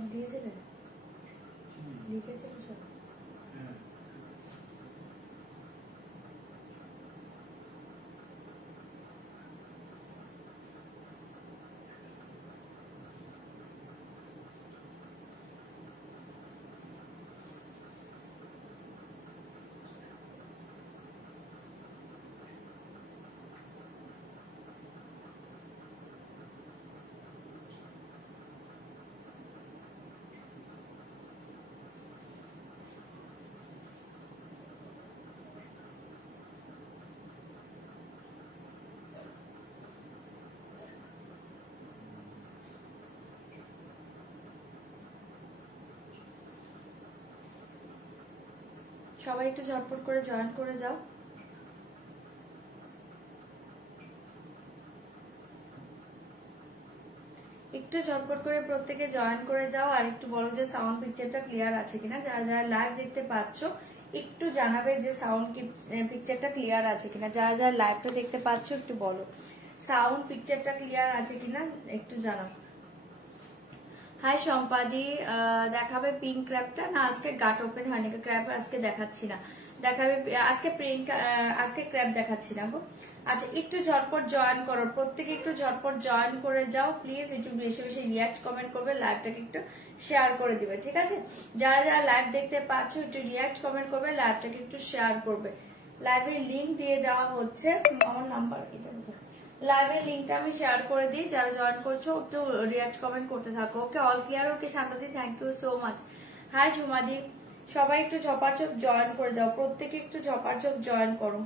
সব দিয়েছিলেন, লিখেছেন সব? সবাই একটু ঝটপট করে জয়েন করে যাও। একটু ঝটপট করে প্রত্যেকে জয়েন করে যাও। আর একটু বলো যে সাউন্ড পিকচারটা ক্লিয়ার আছে কিনা। যারা যারা লাইভ দেখতে পাচ্ছ একটু জানাবে যে সাউন্ড পিকচারটা ক্লিয়ার আছে কিনা। যারা যারা লাইভটা দেখতে পাচ্ছ একটু বলো সাউন্ড পিকচারটা ক্লিয়ার আছে কিনা, একটু জানাও। হাই সম্পাদি, দেখাবে পিঙ্ক ক্র্যাবটা? না, আজকে গাট ওপেন হয়নি, ক্র্যাব আজকে দেখাচ্ছি না। দেখাবে আজকে পিঙ্ক, আজকে ক্র্যাব দেখাচ্ছি না গো। আচ্ছা, একটু ঝটপট জয়েন করো, প্রত্যেকে একটু ঝটপট জয়েন করে যাও প্লিজ। একটু বেশি বেশি রিয়াক্ট কমেন্ট করবে, লাইভটাকে একটু শেয়ার করে দিবে, ঠিক আছে? যারা যারা লাইভ দেখতে পাচ্ছ একটু রিয়াক্ট কমেন্ট করবে, লাইভটাকে একটু শেয়ার করবে। লাইভের লিঙ্ক দিয়ে দেওয়া হচ্ছে, আমার নাম্বার এটা লাইভের লিঙ্কটা আমি শেয়ার করে দিই। যারা জয়েন করছো একটু রিয়াক্ট কমেন্ট করতে থাকো। Okay, all clear? ওকে শান্তাদি, thank you so much. Hi ঝুমাদি, সবাই একটু ঝপাঝপ জয়েন করে যাও, প্রত্যেকে একটু ঝপাঝপ জয়েন করো।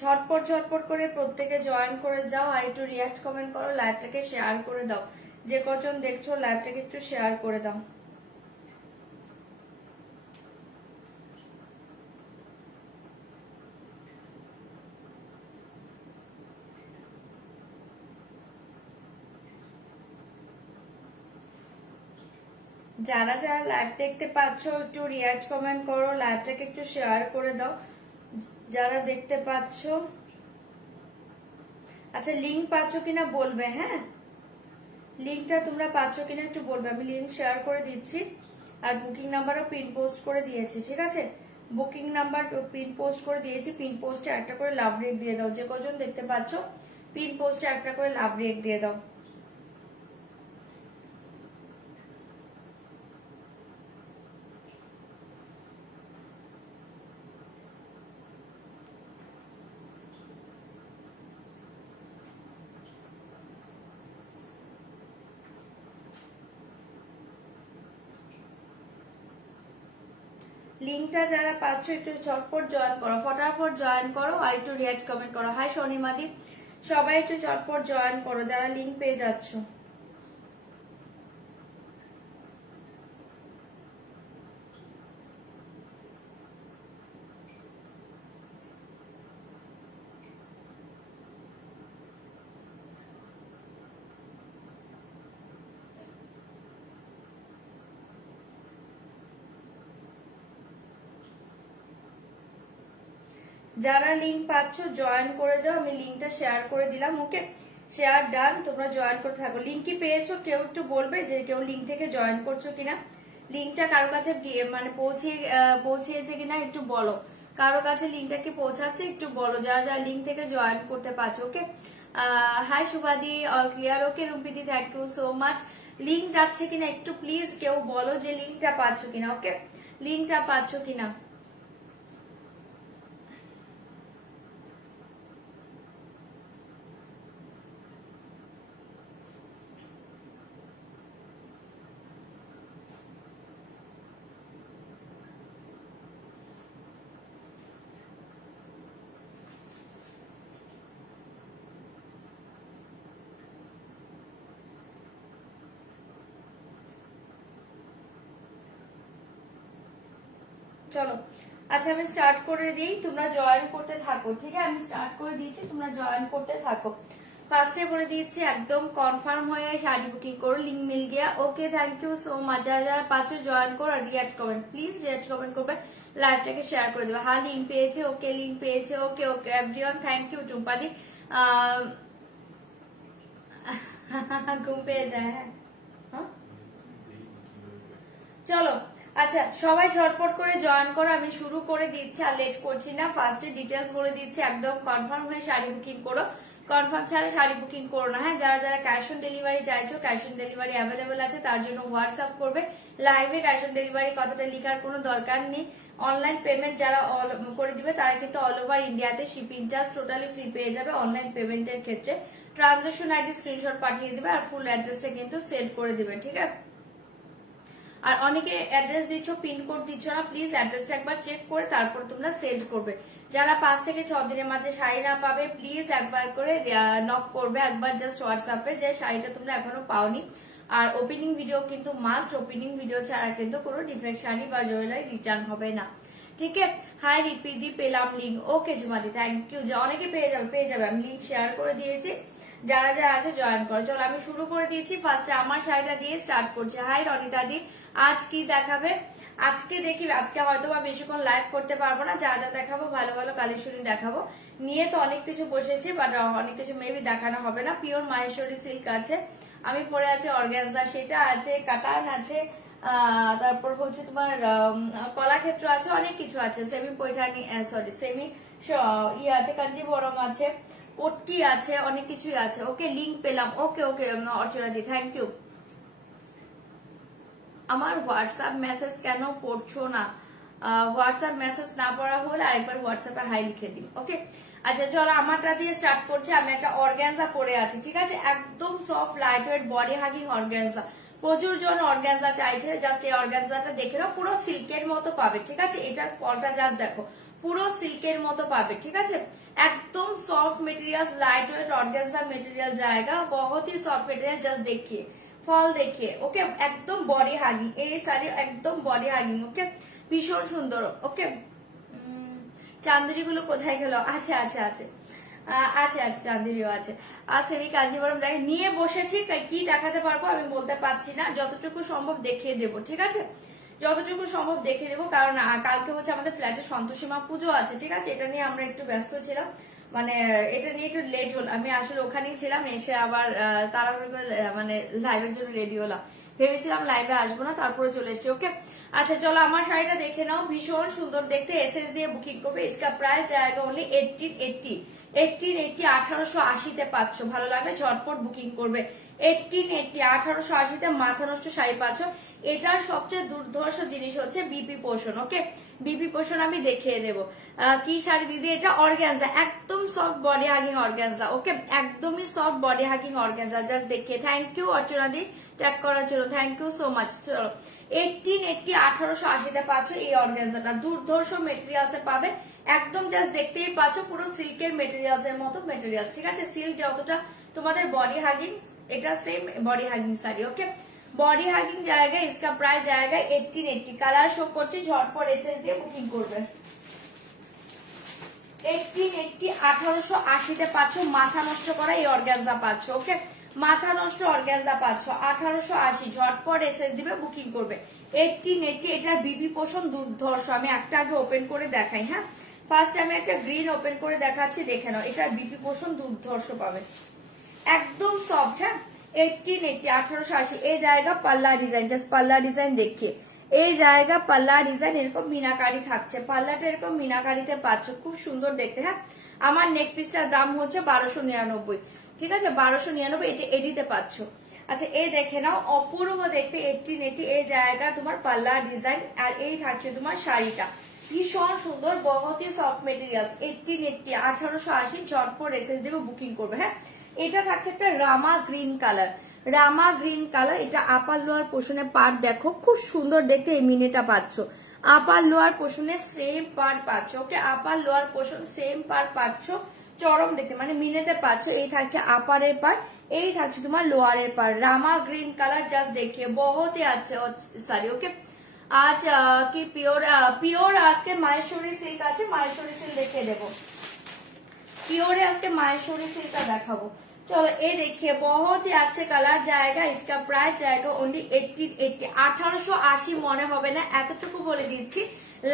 ঝটপট ঝটপট করে প্রত্যেকে জয়েন করে যাও আর একটু রিয়াক্ট কমেন্ট করো, লাইভটাকে শেয়ার করে দাও। যে কজন দেখছো লাইভটাকে একটু শেয়ার করে দাও। যারা যারা লাইভ দেখতে পাচ্ছ একটু রিয়াক্ট কমেন্ট করো, লাইভটাকে একটু শেয়ার করে দাও যারা দেখতে পাচ্ছ। আচ্ছা, লিঙ্ক পাচ্ছ কিনা বলবে, হ্যাঁ লিঙ্কটা তোমরা পাচ্ছ কিনা একটু বলবে। আমি লিঙ্ক শেয়ার করে দিচ্ছি আর বুকিং নাম্বারও পিন পোস্ট করে দিয়েছি, ঠিক আছে? বুকিং নাম্বার পিন পোস্ট করে দিয়েছি। পিন পোস্টে একটা করে লাভ রেক দিয়ে দাও। যে কজন দেখতে পাচ্ছ পিন পোস্টে একটা করে লাভ রেক দিয়ে দাও। লিঙ্কটা যারা পাচ্ছ একটু চটপট জয়েন করো, ফটাফট জয়েন করো আর একটু রিয়াক্ট কমেন্ট করো। হাই শনিমাদি, সবাই একটু চটপট জয়েন করো যারা লিঙ্ক পেয়ে যাচ্ছ। যারা লিঙ্ক পাচ্ছ জয়েন করে যাও, আমি লিঙ্কটা শেয়ার করে দিলাম। ওকে, শেয়ার ডান, তোমরা জয়েন করতে থাকো। লিঙ্ক কি পেয়েছো কেউ একটু বলবে যে কেউ লিঙ্ক থেকে জয়েন করছো কিনা। লিঙ্কটা কারো কাছে মানে পৌঁছিয়েছে কিনা একটু বলো। কারো কাছে লিঙ্কটা কি পৌঁছাচ্ছে একটু বলো, যারা যারা লিঙ্ক থেকে জয়েন করতে পারছো। ওকে, হাই সুবাদি, অল ক্লিয়ার? ওকে রুম্পিদি, thank you so much. Link যাচ্ছে কিনা একটু প্লিজ কেউ বলো যে লিঙ্কটা পাচ্ছ কিনা। ওকে, লিঙ্কটা পাচ্ছ কিনা। চলো, আচ্ছা আমি স্টার্ট করে দিই, তোমরা জয়েন করতে থাকো, ঠিক আছে? আমি স্টার্ট করে দিয়েছি, তোমরা জয়েন করতে থাকো। ফার্স্টে বলে দিচ্ছি একদম কনফার্ম হয়ে শাড়ি বুকিং করো, লিঙ্ক মিল গিয়া। Okay, thank you so much. যারা যারা পাচ্ছ জয়েন করো আর react comment, please react comment করবে, লাইভটাকে শেয়ার করে দেবে। হ্যাঁ লিঙ্ক পেয়েছে, ওকে লিঙ্ক পেয়েছে, ওকে ওকে এভরিওয়ান, থ্যাংক ইউ টুম্পাদি। ঘুম পেয়ে যায়। হ্যাঁ চলো, আচ্ছা সবাই ঝটপট করে জয়েন করো, আমি শুরু করে দিচ্ছি আর লেট করছি না। ফার্স্টে ডিটেলস বলে দিচ্ছি, একদম কনফার্ম হয়ে শাড়ি বুকিং করো, কনফার্ম ছাড়া শাড়ি বুকিং করো না। হ্যাঁ, যারা যারা ক্যাশ অন ডেলিভারি চাইছো, ক্যাশ অন ডেলিভারি অ্যাভেলেবেল আছে, তার জন্য হোয়াটসঅ্যাপ করবে। লাইভে ক্যাশ অন ডেলিভারি কথাটা লেখার কোনো দরকার নেই। অনলাইন পেমেন্ট যারা করে দিবে তারা কিন্তু অল ওভার ইন্ডিয়াতে শিপিং চার্জ টোটালি ফ্রি পেয়ে যাবে অনলাইন পেমেন্টের ক্ষেত্রে। ট্রানজাকশন আইডি স্ক্রিনশট পাঠিয়ে দিবে আর ফুল অ্যাড্রেসটা কিন্তু সেন্ড করে দিবে, ঠিক আছে। আর অনেকে অ্যাড্রেস দিচ্ছ, পিনকোড দিচ্ছ না, প্লিজ অ্যাড্রেসটা একবার চেক করে তারপর তোমরা সেন্ড করবে। যারা 5 থেকে 6 দিনের মাঝে শাড়ি না পাবে, প্লিজ একবার করে নক করবে, একবার জাস্ট হোয়াটসঅ্যাপে, যে শাড়িটা তোমরা এখনো পাওনি। আর ওপেনিং ভিডিও কিন্তু মাস্ট, ওপেনিং ভিডিও ছাড়া কিন্তু কোনো ডিফেক্ট শাড়ি বা জুয়েলারি রিটার্ন হবে না, ঠিক আছে। হাই রিপিদি, পেলাম লিঙ্ক। ওকে জুমাদি, থ্যাংক ইউ। যে অনেকে পেয়ে যাবে, আমি লিঙ্ক শেয়ার করে দিয়েছি, যারা যারা আছে জয়েন করো। চলো আমি শুরু করে দিয়েছি, ফার্স্টে আমার শাড়িটা দিয়ে স্টার্ট করছি। হাই রনিতা দি, আজ কি দেখাবে? আজকে দেখি, আজকে হয়তো বা বেশিক্ষণ লাইভ করতে পারবো না, যা যা দেখাবো ভালো ভালো কালেকশন দেখাবো। নিয়ে তো অনেক কিছু বসেছি, বাট অনেক কিছু মেবি দেখানো হবে না। পিওর মাহেশ্বরী সিল্ক আছে, আমি পরে আছে অর্গানজা, সেটা আছে, কাতান আছে, তারপর হচ্ছে তোমার কলাক্ষেত্র আছে, অনেক কিছু আছে, সেমি পৈঠানি, সরি সেমি ইয়ে আছে, কাঞ্জিবরম আছে, পট্টি আছে, অনেক কিছুই আছে। ওকে লিঙ্ক পেলাম, ওকে ওকে অর্চনা দি, থ্যাংক ইউ। আমার হোয়াটসঅ্যাপ মেসেজ কেন পড়ছো না? হোয়াটসঅ্যাপ মেসেজ না পড়া হলে আরেকবার হোয়াটসঅ্যাপে হাই লিখে দিন, ওকে। আচ্ছা চলো আমারটা দিয়ে স্টার্ট করছি। আমি একটা অর্গানজা পরে আছি, ঠিক আছে, একদম soft light weight body hugging organza. প্রচুর জন অর্গানজা চাইছে, জাস্ট এই অর্গানজাটা দেখে নাও, পুরো সিল্কের মতো পাবে, ঠিক আছে। এটার ফলটা জাস্ট দেখো, পুরো সিল্কের মতো পাবে, ঠিক আছে। একদম soft material, light weight organza material জায়গা, বহুত ही সফট মেটেরিয়াল, জাস্ট देखिए ফল দেখিয়ে, ওকে। একদম বডি হাগিং, এই শাড়ি একদম বডি হাগিং, ওকে, ভীষণ সুন্দর, ওকে। চান্দুরি গুলো কোথায় গেল? আছে আছে আছে আছে আছে, চান্দুরিও আছে। আর সেমি কাঞ্জিবরম দেখে নিয়ে বসেছি, কি দেখাতে পারবো আমি বলতে পারছি না, যতটুকু সম্ভব দেখিয়ে দেবো, ঠিক আছে, যতটুকু সম্ভব দেখিয়ে দেবো। কারণ কালকে হচ্ছে আমাদের ফ্ল্যাটে সন্তোষীমা পুজো আছে, ঠিক আছে, এটা নিয়ে আমরা একটু ব্যস্ত ছিলাম, মানে এটা নিয়ে একটু লেট হল। আমি আসলে ওখানেই ছিলাম, এসে আবার তাড়াহুড়ো করে মানে লাইভের জন্য রেডি হলাম, ভেবেছিলাম লাইভে আসবো না, তারপরে চলে এসেছি, ওকে। আচ্ছা চলো আমার শাড়িটা দেখে নাও, ভীষণ সুন্দর দেখতে, এসএস দিয়ে বুকিং করবে। इसका প্রাইস জায়গা অনলি 1880, 1880 পাচ্ছ, ভালো লাগলে ঝটপট বুকিং করবে। 1880, 1880 মাথা নষ্ট শাড়ি পাচ্ছ। এটার সবচেয়ে দুর্ধর্ষ জিনিস হচ্ছে বিপি পোষণ, ওকে, বিপি পোষণ আমি দেখিয়ে দেবো। কি শাড়ি দিদি? এটা অর্গানজা, একদম soft body hugging organza, okay, একদমই soft body hugging organza, just দেখিয়ে। Thank you Archana di tag করার জন্য, থ্যাংক ইউ সো মাচ। চলো 1880, 1880 পাচ্ছ এই অর্গানজাটা, দুর্ধর্ষ মেটেরিয়ালস পাবে, একদম জাস্ট দেখতেই পাচ্ছ পুরো সিল্কের মেটেরিয়ালস এর মতো মেটেরিয়ালস, ঠিক আছে। সিল্ক যতটা তোমাদের বডি হাগিং, এটা সেম বডি হাগিং শাড়ি, ওকে, বডি হাগিং জায়গায়। इसका প্রাইস জায়গা 1880, কালার শো করছি, ঝটপট এসএস দিয়ে বুকিং করবে। 1880, 1880 পাচ্ছ, মাথা নষ্ট করা এই অর্গানজা পাচ্ছ, ওকে, মাথা নষ্ট অর্গানজা পাচ্ছ 1880, ঝটপট এসএস দিবে, বুকিং করবে। 1880, এটার বিবি পোষণ দুর্ধর্ষ, আমি একটা আগে ওপেন করে দেখাই। হ্যাঁ, ফার্স্ট আমি একটা গ্রিন ওপেন করে দেখাচ্ছি, দেখে নাও, এটার বিবি পোষণ দুর্ধর্ষ পাবে, একদম সফট। হ্যাঁ, 1880, 1880 এই জায়গা পাল্লা ডিজাইন, জাস্ট পাল্লা ডিজাইন দেখিয়ে, এই জায়গা পাল্লা ডিজাইন এরকম মিনাকারি থাকছে, পাল্লাটা এরকম মিনাকারিতে পাচ্ছ, খুব সুন্দর দেখতে। হ্যাঁ, আমার নেক পিসটার দাম হচ্ছে 1299, ঠিক আছে, 1299, এটা এডিতে পাচ্ছ। আচ্ছা এই দেখে নাও, অপূর্ব দেখতে, 1880 এই জায়গা তোমার পাল্লা ডিজাইন, আর এই থাকছে তোমার শাড়িটা, ভীষণ সুন্দর, বহুতই সফট মেটেরিয়াল। 1880, 1880, ঝটপট এসএস দেবে, বুকিং করবে। হ্যাঁ, এটা থাকছে একটা রামা গ্রিন কালার, রামা গ্রিন কালার, এটা আপার লোয়ার পোর্শনে পার্ট দেখো, খুব সুন্দর দেখতে, এই মিনেটা পাচ্ছ, আপার লোয়ার পোর্শনে সেম পার্ট পাচ্ছ, okay, upper lower portion same part পাচ্ছ, চরম দেখতে, মানে মিনেতে পাচ্ছ। এই থাকছে আপারের পার্ট, এই থাকছে তোমার লোয়ারের পার্ট, রামা গ্রিন কালার, জাস্ট দেখিয়ে বহুতই আছে সরি, ওকে। আজ কি পিওর, পিওর আজকে মাহেশ্বরী সিল্ক আছে, মাহেশ্বরী সিল্ক দেখিয়ে দেবো, পিওরে আজকে মাহেশ্বরী সিল্কটা দেখাবো। चलो ये देखिए बहुत ही अच्छे कलर जाएगा, इसका प्राइस जाएगा ओनली 1880। 1880 মনে হবে না, এতটুকু বলে দিচ্ছি।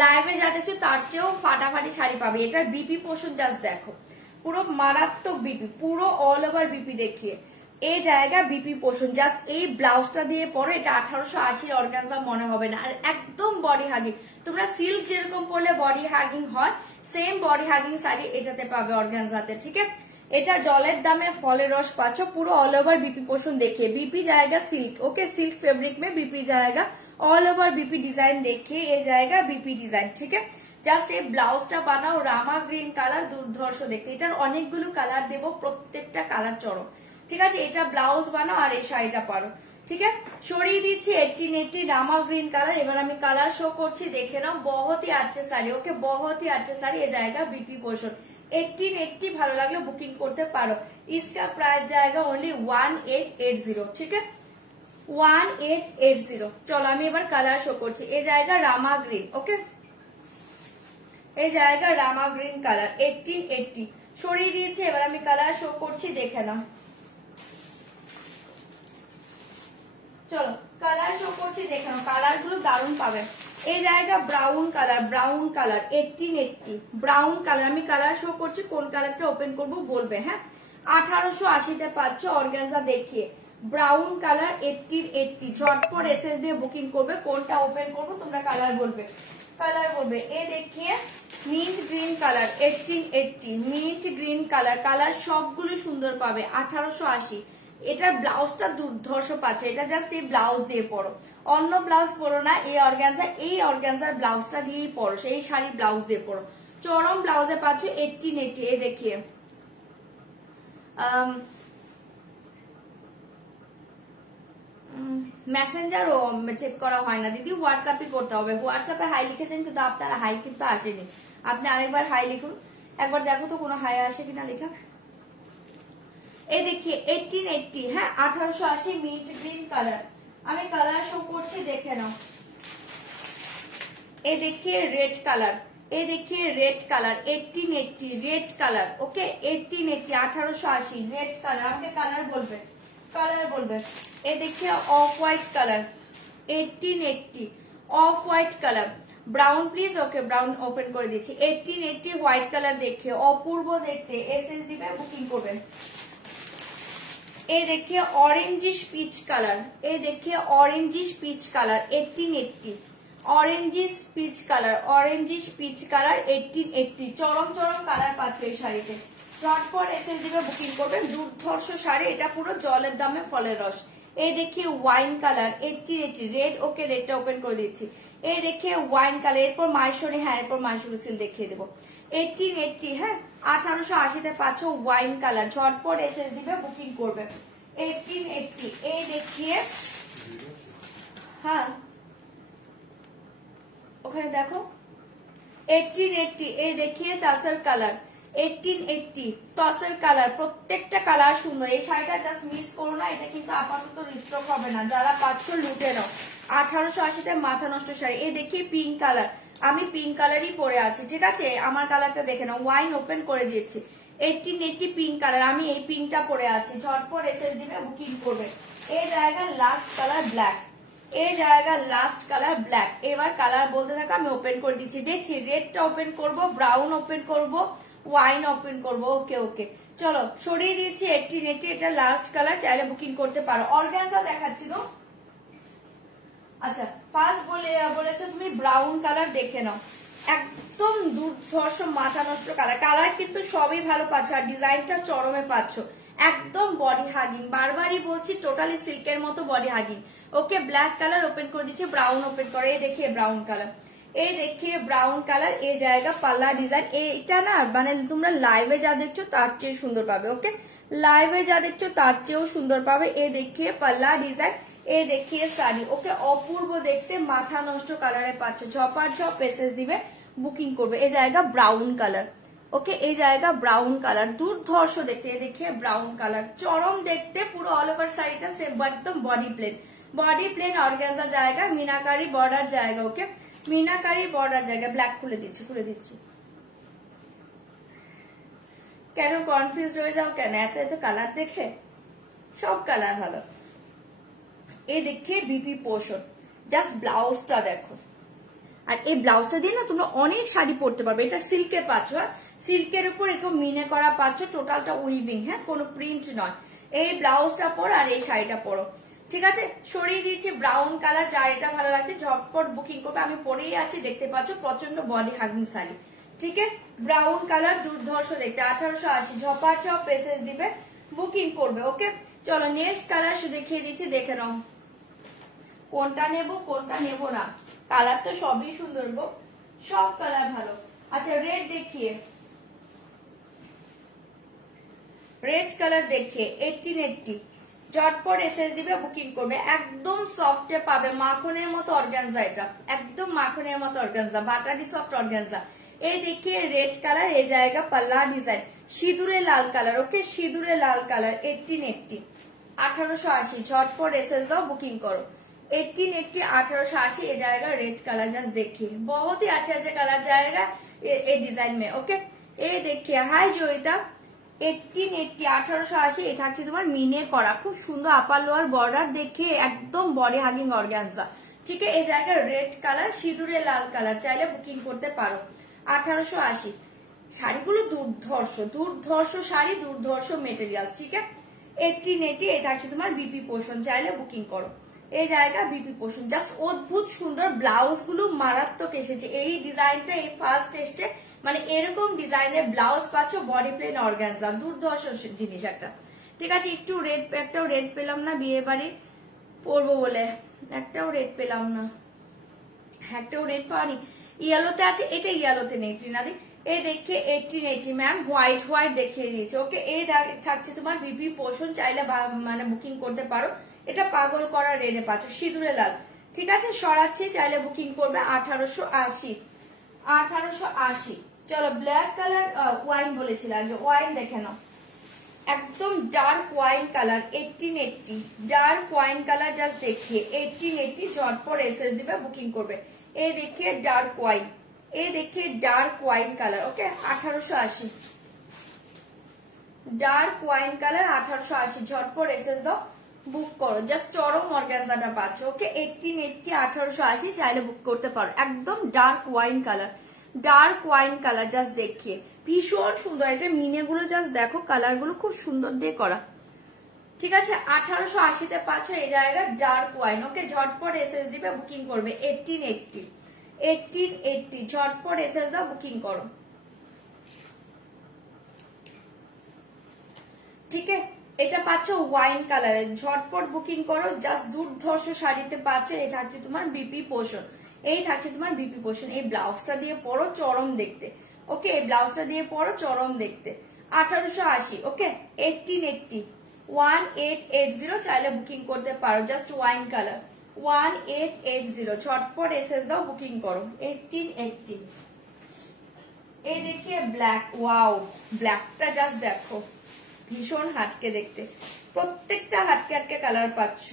লাইভে যা দেখছো তার চেয়েও ফাটাফাটি শাড়ি পাবে। এটার বিপি পোর্শন জাস্ট দেখো, পুরো মারাত্মক বিপি, পুরো অল ওভার বিপি দেখিয়ে এই জায়গা বিপি পোর্শন জাস্ট এই ব্লাউজটা দিয়ে পরে এটা 1880 অর্গানজা মনে হবে না। আর একদম বডি হাগিং, তোমরা সিল্ক যেরকম পরলে বডি হাগিং হয় সেম বডি হাগিং শাড়ি এটাতে পাবে অর্গানজাতে, ঠিক আছে। এটা জলের দামে ফলের রস পাচ্ছ, পুরো অল ওভার बीपी पोर्शन देखिए, बीपी जाएगा सिल्क, ओके सिल्क फैब्रिक में बीपी जाएगा, ऑल ओवर बीपी डिजाइन देखिए ये जाएगा बीपी डिजाइन, ঠিক আছে। জাস্ট এই ব্লাউজটা বানাও রামা গ্রিন কালার, দুর্ধর্ষ দেখতে। এটার অনেকগুলো কালার দেবো, প্রত্যেকটা কালার চরম, ঠিক আছে। এটা ব্লাউজ বানাও আর এই শাড়িটা পারো, ঠিক है। সরিয়ে দিচ্ছি 1880 রামা গ্রিন কালার। এবার আমি কালার শো করছি, দেখে নাও। बहुत ही अच्छे শাড়ি, ওকে बहुत ही अच्छे শাড়ি। ये जाएगा बीपी पोर्शन 1880, ভালো লাগলে বুকিং করতে পারো। इसका प्राइस जाएगा ओनली 1880, ठीक है 1880। চলো আমি এবার কালার শো করছি। এ জায়গা রামা গ্রিন, ওকে এ জায়গা রামা গ্রিন কালার 1880 সরিয়ে দিয়েছি। এবার আমি কালার শো করছি, দেখে নাও। চলো কালার শো করছি, দেখে নাও। কালার গুলো দারুণ পাবে। এই জায়গা brown colour, brown colour 1880 brown colour. আমি কালার শো করছি, কোন কালারটা ওপেন করবো বলবে, হ্যাঁ। 1880 পাচ্ছ অর্গানজা দেখিয়ে ব্রাউন কালার 1880। ঝটপট এসএস দিয়ে বুকিং করবে, কোনটা ওপেন করবো তোমরা কালার বলবে, কালার বলবে। এ দেখিয়ে mint green colour 1880 mint green colour. Colour সবগুলো সুন্দর পাবে 1880। এটার ব্লাউজটা দুর্ধর্ষ পাচ্ছে, এটা জাস্ট এই ব্লাউজ দিয়ে পরো, অন্য ব্লাউজ পরো না। এই অর্গানজার ব্লাউজটা দিয়েই পরো, সেই শাড়ি ব্লাউজ দিয়ে পরো। চরম ব্লাউজে পাচ্ছ 1880। এ দেখিয়ে মেসেঞ্জারও চেক করা হয় না দিদি, হোয়াটসঅ্যাপই করতে হবে। হোয়াটসঅ্যাপে হাই লিখেছেন কিন্তু আপনার হাই কিন্তু আসেনি। আপনি আরেকবার হাই লিখুন, একবার দেখো তো কোনো হাই আসে কিনা লেখা। এই देखिए 1880, হ্যাঁ 1880 মিন্ট গ্রিন কালার। আমি কালার শো করছি, দেখে নাও। এই देखिए রেড কালার, এই देखिए রেড কালার 1880 রেড কালার, ওকে 1880 1880 রেড কালার। আমাকে কালার বলবে, কালার বলবে। এই देखिए off white colour 1880 off white colour. Brown please, okay brown open করে দিচ্ছি। 1880 হোয়াইট কালার দেখে অপূর্ব দেখতে, এসএস দিবে বুকিং করবেন। ये देखिए ऑरेंजिश पीच कलर, ये देखिए orangish peach colour 1880 orangish peach colour, orangish peach colour 1880। চরম চরম কালার পাচ্ছ এই শাড়িতে, ঝটপট এসে দিবে বুকিং করবেন। দুর্ধর্ষ শাড়ি, এটা পুরো জলের দামে ফলের রস। এই देखिए ওয়াইন কালার 1880 রেড, ওকে রেডটা ওপেন করে দিচ্ছি। এই देखिए ওয়াইন কালার। এরপর মাইশোরি, হ্যাঁ এরপর মাইশোরি সিল দেখিয়ে দেবো। 1880, হ্যাঁ 1880 পাচ্ছ ওয়াইন কালার। ঝটপট এসএস দিবে বুকিং করবে 1880। এই দেখিয়ে, হ্যাঁ ওখানে দেখো 1880। এই দেখিয়ে টাসেল কালার 1880 টসেল কালার। প্রত্যেকটা কালার সুন্দর। এই শাড়িটা জাস্ট মিস করো না, এটা কিন্তু আপাতত রিস্টক হবে না, যারা পাচ্ছ লুটে নাও। 1880 মাথা নষ্ট শাড়ি। এই দেখিয়ে পিঙ্ক কালার, আমি পিঙ্ক কালারই পরে আছি, ঠিক আছে। আমার কালারটা দেখে নাও, ওয়াইন ওপেন করে দিয়েছি। 1880 পিঙ্ক কালার, আমি এই পিঙ্কটা পরে আছি। ঝটপট এসএস দিবে বুকিং করবে। এই জায়গা লাস্ট কালার ব্ল্যাক, এই জায়গা লাস্ট কালার ব্ল্যাক। এবার কালার বলতে থাকা, আমি ওপেন করে দিচ্ছি। দেখছি রেডটা ওপেন করব, ব্রাউন ওপেন করব, ওয়াইন ওপেন করব, ওকে ওকে। চলো সরিয়ে দিচ্ছি 1880। এটা লাস্ট কালার, চাইলে বুকিং করতে পারো। অর্গানজা দেখাচ্ছি তো। আচ্ছা ফার্স্ট বলেছো তুমি ব্রাউন কালার, দেখে নাও। একদম দুর্ধর্ষ মাথা নষ্ট কালার। কালার কিন্তু সবই ভালো পাচ্ছ, আর ডিজাইনটা চরমে পাচ্ছ। একদম বডি হাগিং, বারবারই বলছি টোটালি সিল্কের মতো body hugging. Okay black colour open করে দিচ্ছি, ব্রাউন ওপেন করে। এই দেখিয়ে ব্রাউন কালার, এই দেখিয়ে ব্রাউন কালার। এই জায়গা পাল্লা ডিজাইন। এইটা না মানে তোমরা লাইভে যা দেখছো তার চেয়ে সুন্দর পাবে, ওকে লাইভে যা দেখছো তার চেয়েও সুন্দর পাবে। এই দেখিয়ে পাল্লা ডিজাইন, এই দেখিয়ে শাড়ি, ওকে অপূর্ব দেখতে, মাথা নষ্ট কালারে পাচ্ছ। ঝপার ঝপ এসএস দিবে বুকিং করবে। এই জায়গা ব্রাউন কালার, ওকে এই জায়গা ব্রাউন কালার দুর্ধর্ষ দেখতে। দেখিয়ে ব্রাউন কালার চরম দেখতে, পুরো অল ওভার শাড়িটা সেম একদম বডি প্লেন অর্গানজা জায়গা, মিনাকারি বর্ডার জায়গা, ওকে মিনাকারি বর্ডার জায়গা। ব্ল্যাক খুলে দিচ্ছি কেন কনফিউজ হয়ে যাও কেন? এত এত কালার দেখে? সব কালার ভালো। এই দেখে বিপি পোর্শন, জাস্ট ব্লাউজটা দেখো। আর এই ব্লাউজটা দিয়ে না তোমরা অনেক শাড়ি পরতে পারবে। এটা সিল্কের পাচ্ছ, সিল্কের উপর এরকম মিনে করা পাচ্ছ, টোটালটা উইভিং, হ্যাঁ, কোনো প্রিন্ট নয়। এই ব্লাউজটা পরো আর এই শাড়িটা পরো, ঠিক আছে? সরিয়ে দিয়েছি ব্রাউন কালার, যার এটা ভালো লাগছে ঝটপট বুকিং করবে। আমি পরেই আছি, দেখতে পাচ্ছ, প্রচন্ড বডি হাগিং শাড়ি, ঠিক আছে? ব্রাউন কালার দুর্ধর্ষ দেখতে, 1880, ঝপা ঝপ পেসেজ দিবে, বুকিং করবে। ওকে, চলো নেক্সট কালার দেখিয়ে দিচ্ছি, দেখে নাও কোনটা নেবো কোনটা নেবো না। কালার তো সবই সুন্দর গো, সব কালার ভালো। আচ্ছা রেড দেখিয়ে, রেড কালার দেখিয়ে 1880, ঝটপট এসএস দিবে, বুকিং করবে। একদম সফটে পাবে, মাখনের মতো অর্গানজা, এটা একদম মাখনের মতো অর্গানজা, বাটারি সফট অর্গানজা। এই দেখিয়ে রেড কালার, এই জায়গা পাল্লা ডিজাইন, সিঁদুরে লাল কালার। ওকে, সিঁদুরে লাল কালার 1880, 1880, ঝটপট এসএস দাও, বুকিং করো। 1880, 1880, ये जाएगा रेड कलर, जस्ट देखिए बहुत ही अच्छे अच्छे कलर जाएगा ये डिजाइन में। ओके, ये देखिए, हाय जोइता, 1880, 1880, ये থাকছে তোমার মিনে করা, খুব সুন্দর আপার লোয়ার বর্ডার, দেখে একদম বডি হাগিং অর্গানজা, ঠিক আছে? এই জায়গা রেড কালার, সিঁদুরে লাল কালার, চাইলে বুকিং করতে পারো। 1880, শাড়িগুলো দুর্ধর্ষ দুর্ধর্ষ শাড়ি, দুর্ধর্ষ মেটেরিয়ালস, ঠিক আছে? 1880, এই থাকছে তোমার বিপি পোর্শন, চাইলে বুকিং করো। এই জায়গা বিপি পোর্শন, জাস্ট অদ্ভুত সুন্দর, ব্লাউজ গুলো মারাত্মক এসেছে। এই ডিজাইনটা এই ফার্স্ট এসছে, মানে এরকম ডিজাইনের ব্লাউজ পাচ্ছ, বডি প্লেন অর্গানজা, দুর্ধর্ষ জিনিস একটা, ঠিক আছে? একটু রেড, একটাও রেড পেলাম না, বিয়ে বাড়ি পরবো বলে একটাও রেড পেলাম না, একটাও রেড পাওয়ানি। ইয়েলোতে আছে, এটা ইয়েলোতে নেই ট্রিনালি। এই দেখে 1880, ম্যাম হোয়াইট হোয়াইট দেখিয়ে দিয়েছে। ওকে, এই থাকছে তোমার বিপি পোর্শন, চাইলে মানে বুকিং করতে পারো। এটা পাগল করা রেডে পাচ্ছ, সিঁদুরে লাল, ঠিক আছে? সরাচ্ছি, চাইলে বুকিং করবে। 1880, 1880। চলো ব্ল্যাক কালার, ওয়াইন বলেছিল আগে, ওয়াইন দেখে নাও, একদম dark wine colour, 1880, dark wine colour, just দেখিয়ে 1880, ঝটপট এসএস দিবে, বুকিং করবে। এই দেখিয়ে ডার্ক ওয়াইন, এই দেখিয়ে ডার্ক ওয়াইন কালার। ওকে, 1880, ডার্ক ওয়াইন কালার, 1880, ঝটপট এসএস দাও, বুক করো। জাস্ট চরম অর্গানজাটা পাচ্ছ। ওকে, 1880, 1880, চাইলে বুক করতে পারো। একদম dark wine colour, dark wine colour, just দেখিয়ে ভীষণ সুন্দর। এটা মিনে গুলো জাস্ট দেখো, কালার গুলো খুব সুন্দর দিয়ে করা, ঠিক আছে? 1880-তে পাচ্ছ এই জায়গা ডার্ক ওয়াইন। ওকে, ঝটপট এসএস দিবে, বুকিং করবে। 1880, 1880, ঝটপট এসএস দাও, বুকিং করো, ঠিক আছে? এটা পাচ্ছ ওয়াইন কালারে, ঝটপট বুকিং করো। জাস্ট দুর্ধর্ষ শাড়িতে পাচ্ছ। এই থাকছে তোমার বিপি পোর্শন, এই থাকছে তোমার বিপি পোর্শন। এই ব্লাউজটা দিয়ে পরো, চরম দেখতে। ওকে, এই ব্লাউজটা দিয়ে পরো, চরম দেখতে। 1880, ওকে, 1880, 1880, চাইলে বুকিং করতে পারো। জাস্ট ওয়াইন কালার, 1880, ঝটপট এসএস দাও, বুকিং করো। 1880, এই দেখিয়ে ব্ল্যাক, ওয়াও, ব্ল্যাকটা জাস্ট দেখো, ভীষণ হাটকে দেখতে, প্রত্যেকটা হাটকে হাটকে কালার পাচ্ছ।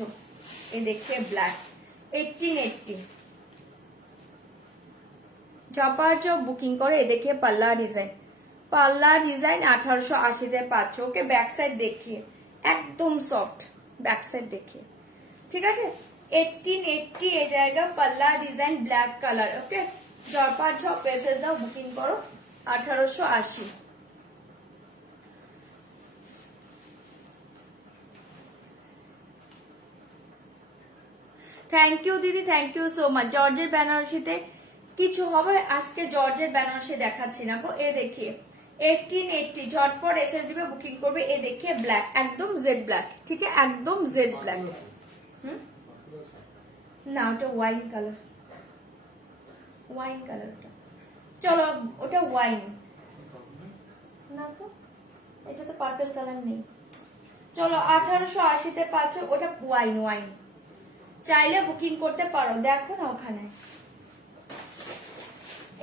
এই দেখিয়ে ব্ল্যাক, 1880, ঝপাঝপ বুকিং করে। এই দেখিয়ে পাল্লা ডিজাইন, পাল্লা ডিজাইন 1880-তে পাচ্ছ। ওকে, ব্যাক সাইড দেখিয়ে একদম সফট, ব্যাক সাইড দেখিয়ে, ঠিক আছে? 1880, এই জায়গা পাল্লা ডিজাইন, ব্ল্যাক কালার। ওকে, ঝপাঝপ এসএস দাও, বুকিং করো। 1880, থ্যাংক ইউ দিদি, থ্যাংক ইউ সো মাচ। জর্জের বেনারসিতে কিছু হবে আজকে, জর্জের বেনারসি দেখাচ্ছি না গো। এ দেখিয়ে 1880, ঝটপট এসএস দিবে, বুকিং করবে। এ দেখিয়ে ব্ল্যাক, একদম জেড ব্ল্যাক, ঠিক আছে? একদম জেড ব্ল্যাক। না, ওটা ওয়াইন কালার, ওয়াইন কালার ওটা। চলো, ওটা ওয়াইন না তো, এটা তো পার্পল কালার নেই। চলো, 1880-তে পাচ্ছ, ওটা ওয়াইন, ওয়াইন, চাইলে বুকিং করতে পারো। দেখো না ওখানে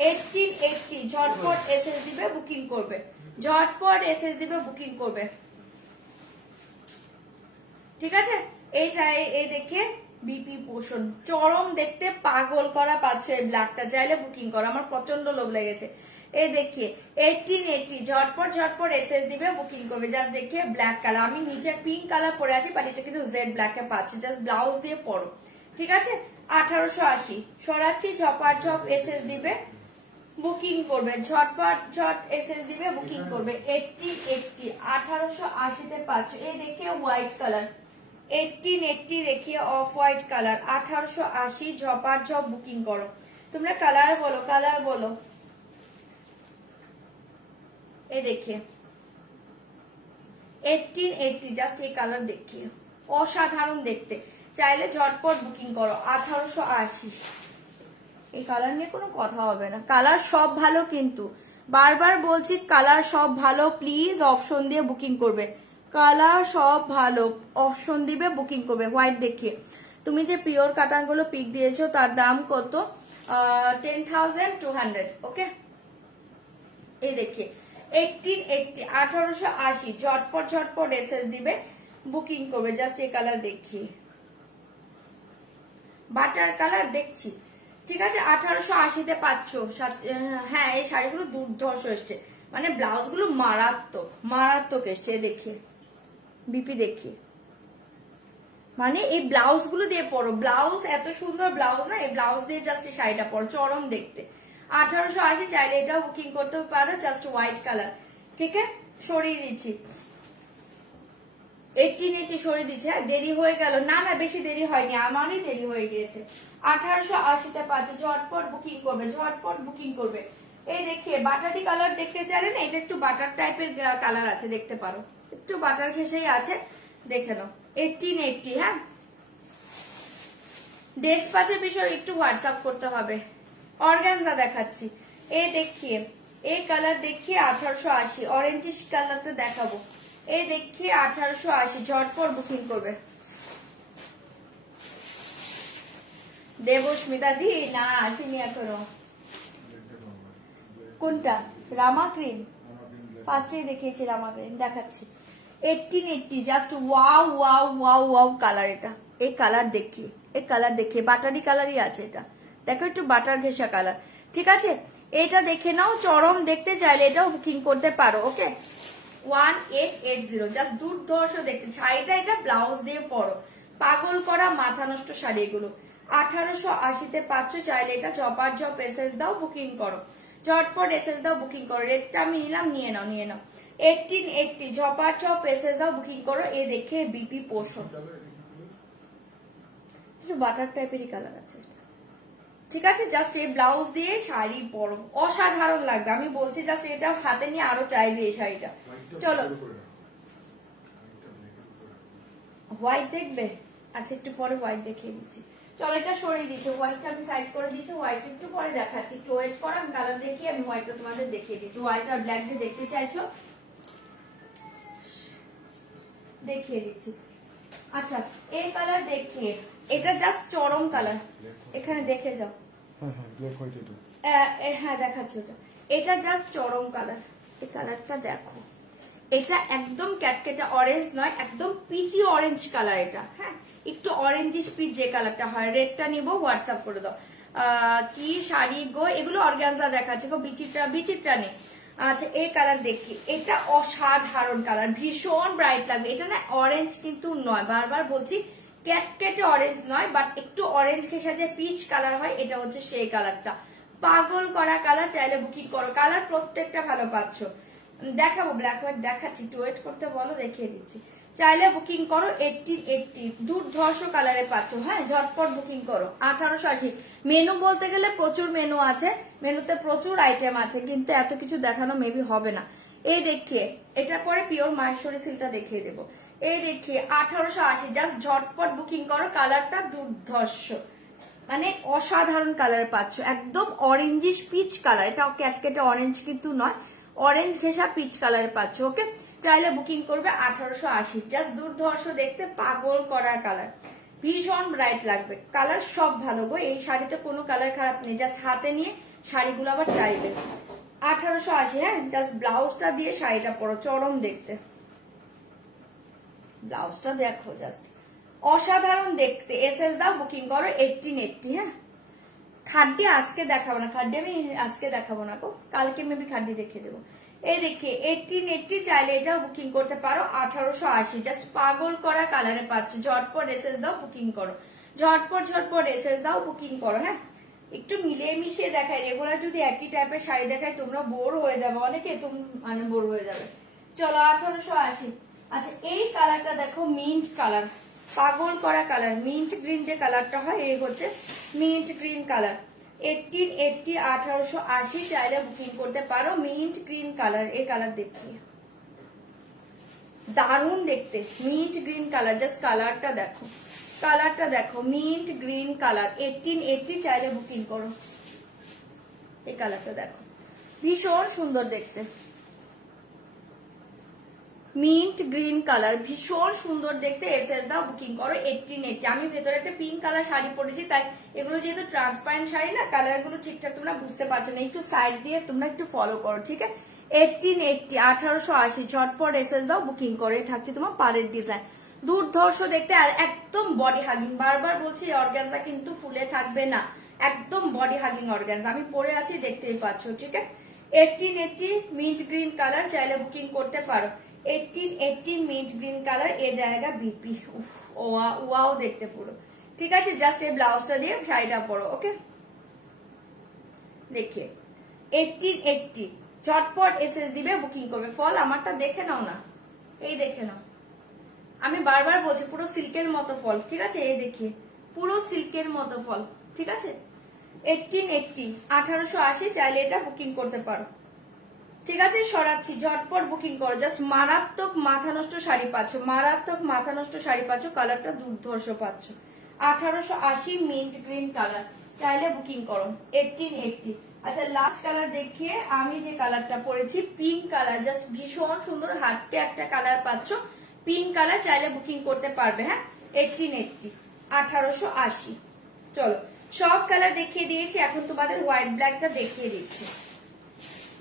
1880, ঝটপট এসএস দিবে, বুকিং করবে। ঝটপট এসএস দিবে, বুকিং করবে, ঠিক আছে? এই দেখে বিপি পোর্শন, চরম দেখতে, পাগল করা পাচ্ছ। এই ব্ল্যাকটা চাইলে বুকিং করো, আমার প্রচন্ড লোভ লেগেছে। এই দেখিয়ে 1880 ঝটপট ঝটপট এসএস দিবে, বুকিং করবে। জাস্ট দেখিয়ে ব্ল্যাক কালার, আমি নিচে পিঙ্ক কালার পরে আছি, বাট এটা কিন্তু জেড ব্ল্যাকে পাচ্ছি, জাস্ট ব্লাউজ দিয়ে পরো, ঠিক আছে। 1880 সরাচ্ছি, ঝপাট ঝপ এসএস দিবে, বুকিং করবে, ঝটপট ঝট এসএস দিবে, বুকিং করবে। 1880 1880 তে পাচ্ছ। এই দেখিয়ে হোয়াইট কালার 1880 দেখিয়ে অফ হোয়াইট কালার 1880 ঝপাট ঝপ বুকিং করো। তোমরা কালার বলো, কালার বলো। এই দেখিয়ে 1880 জাস্ট এই কালার দেখিয়ে অসাধারণ দেখতে, চাইলে ঝটপট বুকিং করো। 1880 এই কালার নিয়ে কোনো কথা হবে না, কালার সব ভালো, কিন্তু বারবার বলছি কালার সব ভালো, প্লিজ অপশন দিয়ে বুকিং করবে, কালার সব ভালো, অপশন দিবে, বুকিং করবে। হোয়াইট দেখিয়ে তুমি যে পিওর কাতান গুলো পিক দিয়েছো তার দাম কত? 10,200, ওকে। এই দেখিয়ে 1880 1880 ঝটপট ঝটপট এসএস দিবে, বুকিং করবে। জাস্ট এই কালার দেখিয়ে বাটার কালার দেখছি, ঠিক আছে। 1880 তে পাচ্ছ। হ্যাঁ এই শাড়িগুলো দুর্ধর্ষ এসছে, মানে ব্লাউজ গুলো মারাত্মক মারাত্মক এসছে। দেখিয়ে বিপি দেখিয়ে, মানে এই ব্লাউজ গুলো দিয়ে পরো, ব্লাউজ এত সুন্দর ব্লাউজ না, এই ব্লাউজ দিয়ে জাস্ট এই শাড়িটা পরো, চরম দেখতে। 1880 চাইলে এটাও বুকিং করতে পারো, জাস্ট হোয়াইট কালার, ঠিক আছে। সরিয়ে দিচ্ছি 1880 সরিয়ে দিচ্ছে। হ্যাঁ দেরি হয়ে গেল, না না বেশি দেরি হয়নি, আমারই দেরি হয়ে গিয়েছে। 1880 তে পাচ্ছ, ঝটপট বুকিং করবে, ঝটপট বুকিং করবে। এই দেখিয়ে বাটারি কালার দেখতে চাইলে না, এটা একটু বাটার টাইপের কালার আছে, দেখতে পারো, একটু বাটার ঘেঁষেই আছে, দেখে নাও। 1880, হ্যাঁ ডেসপাচের বিষয় একটু হোয়াটসঅ্যাপ করতে হবে। অর্গানজা দেখাচ্ছি, এই দেখিয়ে এই কালার দেখিয়ে 1880, অরেঞ্জিশ কালারটা দেখাবো। এই দেখিয়ে 1880 ঝটপট বুকিং করবে। দেবস্মিতা দি না আসেনি এখনো। কোনটা? রামা ক্রিম, ফার্স্টেই দেখিয়েছি রামা ক্রিম, দেখাচ্ছি। 1880 just wow wow wow wow colour, এটা এই কালার দেখিয়ে, এই কালার দেখিয়ে বাটারি কালারই আছে, এটা দেখো একটু বাটার ঘেঁষা কালার, ঠিক আছে। এটা দেখে নাও, চরম দেখতে চাইলে এটাও বুকিং করতে পারো, ওকে। 1880 জাস্ট দুর্ধর্ষ দেখতে শাড়িটা, এটা ব্লাউজ দিয়ে পরো, পাগল করা মাথা নষ্ট শাড়ি এগুলো। 1880 তে পাচ্ছ, চাইলে এটা চপার ঝপ এসএস দাও, বুকিং করো, ঝটপট এসএস দাও, বুকিং করো। রেটটা আমি নিলাম, নিয়ে নাও নিয়ে নাও। 1880 ঝপার ঝপ এসএস দাও, বুকিং করো। এ দেখে বিপি পোষণ, বাটার টাইপেরই কালার আছে, ঠিক আছে। জাস্ট এই ব্লাউজ দিয়ে শাড়ি পরো, অসাধারণ লাগবে, আমি বলছি। জাস্ট এটা হাতে নিয়ে আরো চাইবে এই শাড়িটা। চলো হোয়াইট দেখবে, আচ্ছা একটু পরে হোয়াইট দেখিয়ে দিচ্ছি। চলো এটা সরিয়ে দিচ্ছি, হোয়াইটটা আমি সাইড করে দিচ্ছি, হোয়াইট একটু পরে দেখাচ্ছি, একটু ওয়েট করো, আমি কালার দেখিয়ে আমি হোয়াইটটা তোমাদের দেখিয়ে দিচ্ছি। হোয়াইট আর ব্ল্যাক যে দেখতে চাইছো দেখিয়ে দিচ্ছি। আচ্ছা এই কালার দেখিয়ে, এটা জাস্ট চরম কালার, এখানে দেখে যাও। হ্যাঁ দেখাচ্ছি ওটা, এটা জাস্ট চরম কালার, এই কালারটা দেখো, এটা একদম ক্যাটকেটা অরেঞ্জ নয়, একদম পিচি অরেঞ্জ কালার এটা, হ্যাঁ একটু অরেঞ্জিশ পিচ যে কালারটা হয়। রেডটা নিবো, হোয়াটসঅ্যাপ করে দাও। কি শাড়ি গো, এগুলো অর্গানজা দেখাচ্ছে গো, বিচিত্রা বিচিত্রা নেই। আচ্ছা এই কালার দেখি, এটা অসাধারণ কালার, ভীষণ ব্রাইট লাগবে। এটা না অরেঞ্জ কিন্তু নয়, বারবার বলছি ক্যাটকেটে অরেঞ্জ নয়, বাট একটু অরেঞ্জ ঘেঁষা যে পিচ কালার হয়, এটা হচ্ছে সেই কালারটা, পাগল করা কালার। চাইলে বুকিং করো, কালার প্রত্যেকটা ভালো পাচ্ছ। দেখাবো ব্ল্যাক হোয়াইট দেখাচ্ছি, একটু ওয়েট করতে বলো, দেখিয়ে দিচ্ছি। চাইলে বুকিং করো। 1880 দুর্ধর্ষ কালারে পাচ্ছ, হ্যাঁ ঝটপট বুকিং করো। 1880 মেনু বলতে গেলে প্রচুর মেনু আছে, মেনুতে প্রচুর আইটেম আছে, কিন্তু এত কিছু দেখানো মেবি হবে না। এই দেখিয়ে এটা পরে পিওর মাহেশ্বরী সিল্কটা দেখিয়ে দেবো। এই দেখিয়ে 1880 জাস্ট ঝটপট বুকিং করো, কালারটা দুর্ধর্ষ, মানে অসাধারণ কালার পাচ্ছ, একদম অরেঞ্জিশ পিচ কালার, এটা ক্যাটকেটে অরেঞ্জ কিন্তু নয়, অরেঞ্জ ঘেঁষা পিচ কালারে পাচ্ছ, ওকে। চাইলে বুকিং করবে। 1880 জাস্ট দুর্ধর্ষ দেখতে, পাগল করা কালার, ভীষণ ব্রাইট লাগবে, কালার সব ভালো গো। এই শাড়িতে কোনো কালার খারাপ নেই, জাস্ট হাতে নিয়ে শাড়িগুলো আবার চাইবে। 1880, হ্যাঁ জাস্ট ব্লাউজটা দিয়ে শাড়িটা পরো, চরম দেখতে, ব্লাউজটা দেখো জাস্ট অসাধারণ দেখতে। এসএস দাও, বুকিং করো। 1880, হ্যাঁ খাড্ডি আজকে দেখাবো না, খাড্ডি আমি আজকে দেখাবো না গো, কালকে মেবি খাড্ডি দেখিয়ে দেবো। এই দেখে 1880 চাইলে এটাও বুকিং করতে পারো 1880, জাস্ট পাগল করা কালারে পাচ্ছ। ঝটপট এসএস দাও, বুকিং করো, ঝটপট এসএস দাও, বুকিং করো। হ্যাঁ, একটু মিলিয়ে মিশিয়ে দেখায়, রেগুলার যদি একই টাইপের শাড়ি দেখায় তোমরা বোর হয়ে যাবে, অনেকে তুমি মানে বোর হয়ে যাবে। চলো 1880। আচ্ছা এই কালারটা দেখো, মিন্ট কালার, পাগল করা কালার, মিন্ট গ্রিন যে কালারটা হয় এই হচ্ছে মিন্ট গ্রিন কালার। 1880 1880 চাইলে বুকিং করতে পারো, মিন্ট গ্রিন কালার। এই কালার দেখিয়ে দারুণ দেখতে, মিন্ট গ্রিন কালার, জাস্ট কালারটা দেখো, কালারটা দেখো, মিন্ট গ্রিন কালার। 1880 চাইলে বুকিং করো। এই কালারটা দেখো, ভীষণ সুন্দর দেখতে, মিন্ট গ্রিন কালার, ভীষণ সুন্দর দেখতে। এসএস দাও, বুকিং করো। 1880। আমি ভেতরে একটা পিঙ্ক কালার শাড়ি পরেছি, তাই এগুলো যেহেতু ট্রান্সপারেন্ট শাড়ি না, কালার গুলো ঠিকঠাক তোমরা বুঝতে পারছো না, একটু সাইড দিয়ে তোমরা একটু ফলো করো, ঠিক আছে। 1880 1880 ঝটপট এসএস দাও, বুকিং করে। থাকছে তোমার পাড়ের ডিজাইন, দুর্ধর্ষ দেখতে, আর একদম বডি হাগিং। বারবার বলছি অর্গানজা কিন্তু ফুলে থাকবে না, একদম বডি হাগিং অর্গানজা। আমি পরে আছি, দেখতেই পাচ্ছ, ঠিক আছে। 1880 মিন্ট গ্রিন কালার চাইলে বুকিং করতে পারো। 1880 মিন্ট গ্রিন কালার, এ জায়গা বিপি, ওয়াও দেখতে পুরো, ঠিক আছে। জাস্ট এই ব্লাউজটা দিয়ে শাড়িটা পরো, ওকে। দেখিয়ে 1880 ঝটপট এসএস দিবে, বুকিং করবে। ফল আমারটা দেখে নাও না, এই দেখে নাও, আমি বারবার বলছি পুরো সিল্কের মতো ফল, ঠিক আছে। এই দেখিয়ে পুরো সিল্কের মতো ফল, ঠিক আছে। 1880 1880 চাইলে এটা বুকিং করতে পারো, ঠিক আছে। সরাচ্ছি, ঝটপট বুকিং করো। জাস্ট মারাত্মক মাথা নষ্ট শাড়ি পাচ্ছ, মারাত্মক মাথা নষ্ট শাড়ি পাচ্ছ, কালারটা দুর্ধর্ষ পাচ্ছ। 1880 মিন্ট গ্রিন কালার চাইলে বুকিং করো। 1880। আচ্ছা লাস্ট কালার দেখিয়ে, আমি যে কালারটা পরেছি পিঙ্ক কালার, জাস্ট ভীষণ সুন্দর, হাটকে একটা কালার পাচ্ছ, পিঙ্ক কালার চাইলে বুকিং করতে পারবে। হ্যাঁ, 1880 1880। চলো সব কালার দেখিয়ে দিয়েছি, এখন তোমাদের হোয়াইট ব্ল্যাকটা দেখিয়ে দিচ্ছি।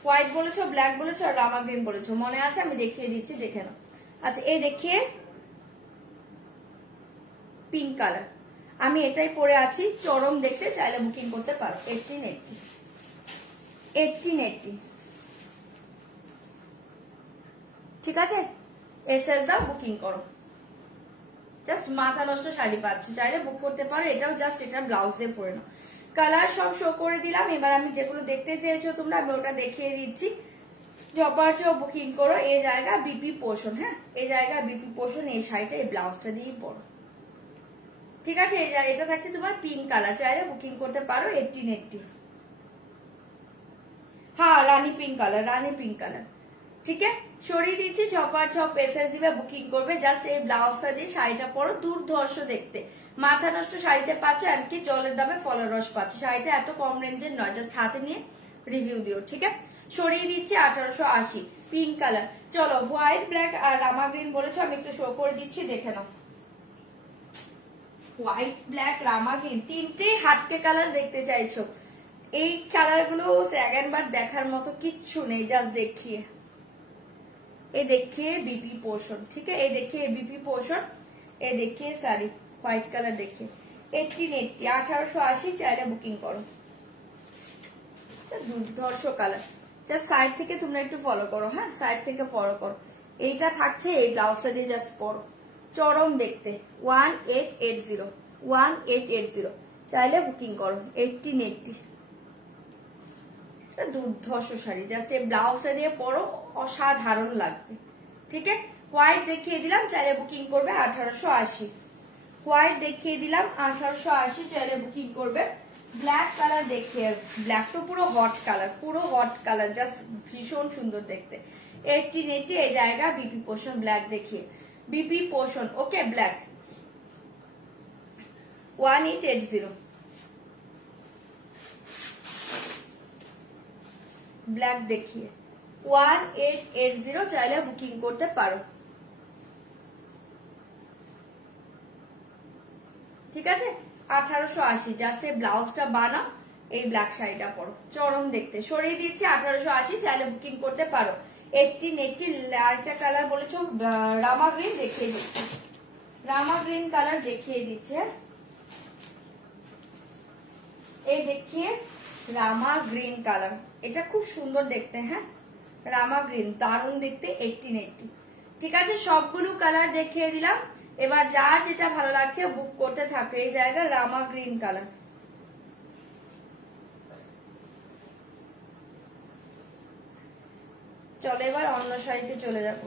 হোয়াইট বলেছো, ব্ল্যাক বলেছো, আর রামা গ্রিন বলেছো, মনে আছে, আমি দেখিয়ে দিচ্ছি, দেখে নাও। আচ্ছা এই দেখিয়ে পিঙ্ক কালার, আমি এটাই পরে আছি, চরম দেখতে, চাইলে বুকিং করতে পারো। 1880 1880, ঠিক আছে। এসএস দাও, বুকিং করো। জাস্ট মাথা নষ্ট শাড়ি পাচ্ছ, চাইলে বুক করতে পারো। এটাও জাস্ট এটা ব্লাউজ দিয়ে পরে নাও। কালার সব শো করে দিলাম, এবার আমি যেগুলো দেখতে চেয়েছো তোমরা, আমি ওটা দেখিয়ে দিচ্ছি। জপার বুকিং করো। এই জায়গা বিপি পোর্শন, হ্যাঁ এই জায়গা বিপি পোর্শন, এই শাড়িটা এই ব্লাউজটা দিয়েই পরো, ঠিক আছে। এটা থাকছে তোমার পিঙ্ক কালার, চাইলে বুকিং করতে পারো। 1880। হ্যাঁ রানী পিঙ্ক কালার, রানী পিঙ্ক কালার, ঠিক আছে। সরিয়ে দিচ্ছি, ঝপার ঝপ এসএস দিবে, বুকিং করবে। জাস্ট এই ব্লাউজটা দিয়ে শাড়িটা পরো, দুর্ধর্ষ দেখতে, মাথা নষ্ট শাড়িতে পাচ্ছে, আর কি জলের দামে ফলের রস পাচ্ছে। শাড়িটা এত কম রেঞ্জের নয়, জাস্ট হাতে নিয়ে রিভিউ দিও, ঠিক আছে। সরিয়ে দিচ্ছি 1880 পিঙ্ক কালার। চলো হোয়াইট ব্ল্যাক আর রামা গ্রিন বলেছো, আমি একটু শো করে দিচ্ছি, দেখে নাও। হোয়াইট ব্ল্যাক রামা গ্রিন, তিনটেই হাটকে কালার দেখতে চাইছো। এই কালার গুলো সেকেন্ড বার দেখার মতো কিচ্ছু নেই, জাস্ট দেখিয়ে। এই দেখিয়ে বিপি পোর্শন, ঠিক আছে। এই দেখিয়ে বিপি পোর্শন, এই দেখিয়ে শাড়ি হোয়াইট কালার দেখিয়ে। 1880 1880 চাইলে বুকিং করো। দুর্ধর্ষ কালার, জাস্ট সাইড থেকে তোমরা একটু ফলো করো, হ্যাঁ সাইড থেকে ফলো করো। এইটা থাকছে, এই ব্লাউজটা দিয়ে জাস্ট পরো, চরম দেখতে। 1880 1880 চাইলে বুকিং করো। 1880 দুর্ধর্ষ শাড়ি, জাস্ট এই ব্লাউজটা দিয়ে পরো, অসাধারণ লাগবে, ঠিক আছে। হোয়াইট দেখিয়ে দিলাম, চাইলে বুকিং করবে। 1880 হোয়াইট দেখিয়ে দিলাম, 1880 চাইলে বুকিং করবে। ব্ল্যাক কালার দেখিয়ে, ব্ল্যাক তো পুরো হট কালার, পুরো হট কালার, জাস্ট ভীষণ সুন্দর দেখতে। 1880 এই জায়গা বিপি পোর্শন, ব্ল্যাক দেখিয়ে বিপি পোর্শন, ওকে। ব্ল্যাক 1880 ব্ল্যাক দেখিয়ে 1880 চাইলে বুকিং করতে পারো, ঠিক আছে। 1880 জাস্ট এই ব্লাউজটা বানাও, এই ব্ল্যাক শাড়িটা পরো, চরম দেখতে। সরিয়ে দিচ্ছি 1880 চাইলে বুকিং করতে পারো। 1880 লালটা কালার বলেছো, রামা গ্রিন দেখিয়ে দিচ্ছি, রামা গ্রিন কালার দেখিয়ে দিচ্ছে। এই দেখিয়ে রামা গ্রিন কালার, এটা খুব সুন্দর দেখতে। হ্যাঁ, রামা গ্রিন দারুণ দেখতে, 1880। ঠিক আছে, সবগুলো কালার দেখিয়ে দিলাম। এবার যার যেটা ভালো লাগছে বুক করতে থাকে। এই জায়গায় রামা গ্রিন কালার। চলো এবার অন্য শাড়িতে চলে যাব।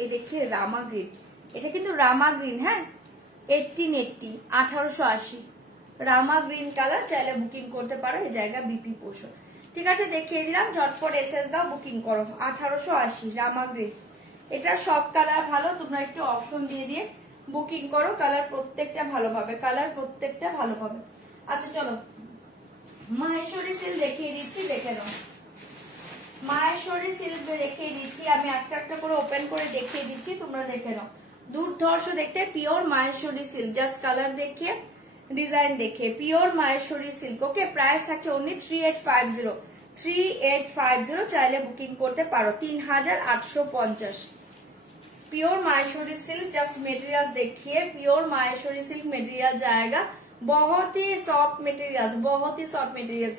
এই দেখিয়ে রামা গ্রিন, এটা কিন্তু রামা গ্রিন। হ্যাঁ, 1880, 1880 রামা গ্রিন কালার। চাইলে বুকিং করতে পারো। এই জায়গা বিপি পোষণ। ঠিক আছে, দেখিয়ে দিলাম। ঝটপট এসএস দাও, বুকিং করো। 1880 রামা গ্রিন। এটা সব কালার ভালো, তোমরা একটু অপশন দিয়ে দিয়ে বুকিং করো। কালার প্রত্যেকটা ভালো পাবে, কালার প্রত্যেকটা ভালো পাবে। আচ্ছা চলো মাহেশ্বরী সিল্ক দেখিয়ে দিচ্ছি, দেখে নাও। মাহেশ্বরী সিল্ক দেখিয়ে দিচ্ছি আমি, একটা একটা করে ওপেন করে দেখিয়ে দিচ্ছি, তোমরা দেখে নাও। দুর্ধর্ষ দেখতে, pure Maheshwari silk. Just colour দেখিয়ে ডিজাইন দেখে, পিওর মাহেশ্বরী সিল্ক। ওকে, প্রাইস থাকছে অনলি 3850, 3850। চাইলে বুকিং করতে পারো। 3850 pure Maheshwari silk. Just material देखिए, प्योर माहेश्वरी सिल्क मेटेरियल जाएगा। बहुत ही सॉफ्ट मेटेरियल, बहुत ही सॉफ्ट मेटेरियल।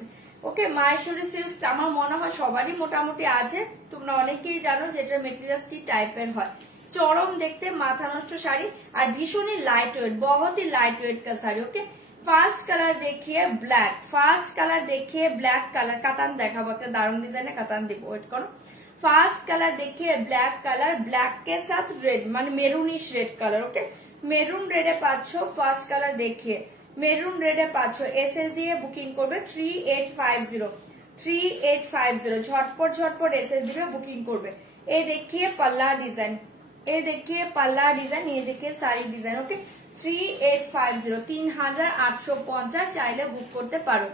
ওকে, মাহেশ্বরী সিল্ক আমার মনে হয় সবারই মোটামুটি আছে। তোমরা অনেকেই জানো যে এটার মেটেরিয়াল কি টাইপের হয়। চরম দেখতে, মাথা নষ্ট শাড়ি, আর ভীষণই লাইট ওয়েট, बहुत ही लाइट वेट का साड़ी। ओके, ফার্স্ট কালার দেখিয়ে ব্ল্যাক, ফার্স্ট কালার দেখিয়ে ব্ল্যাক কালার। কাতান দেখাবো, একটা দারুণ ডিজাইনে কাতান দেবো, ওয়েট করো। ফার্স্ট কালার देखिए ব্ল্যাক কালার, ব্ল্যাক के साथ रेड মানে মেরুনিশ রেড কালার। ওকে, মেরুন রেডে পাচ্ছ। ফার্স্ট কালার देखिए মেরুন রেডে পাচ্ছ। এসএস দিয়ে বুকিং করবে 3850, 3850। ঝটপট ঝটপট এসএস দিবে, বুকিং করবে। এই देखिए पल्ला डिजाइन, এই देखिए पल्ला डिजाइन, ये देखिए साड़ी डिजाइन। ओके, 3850, 3850। চাইলে বুক করতে পারো।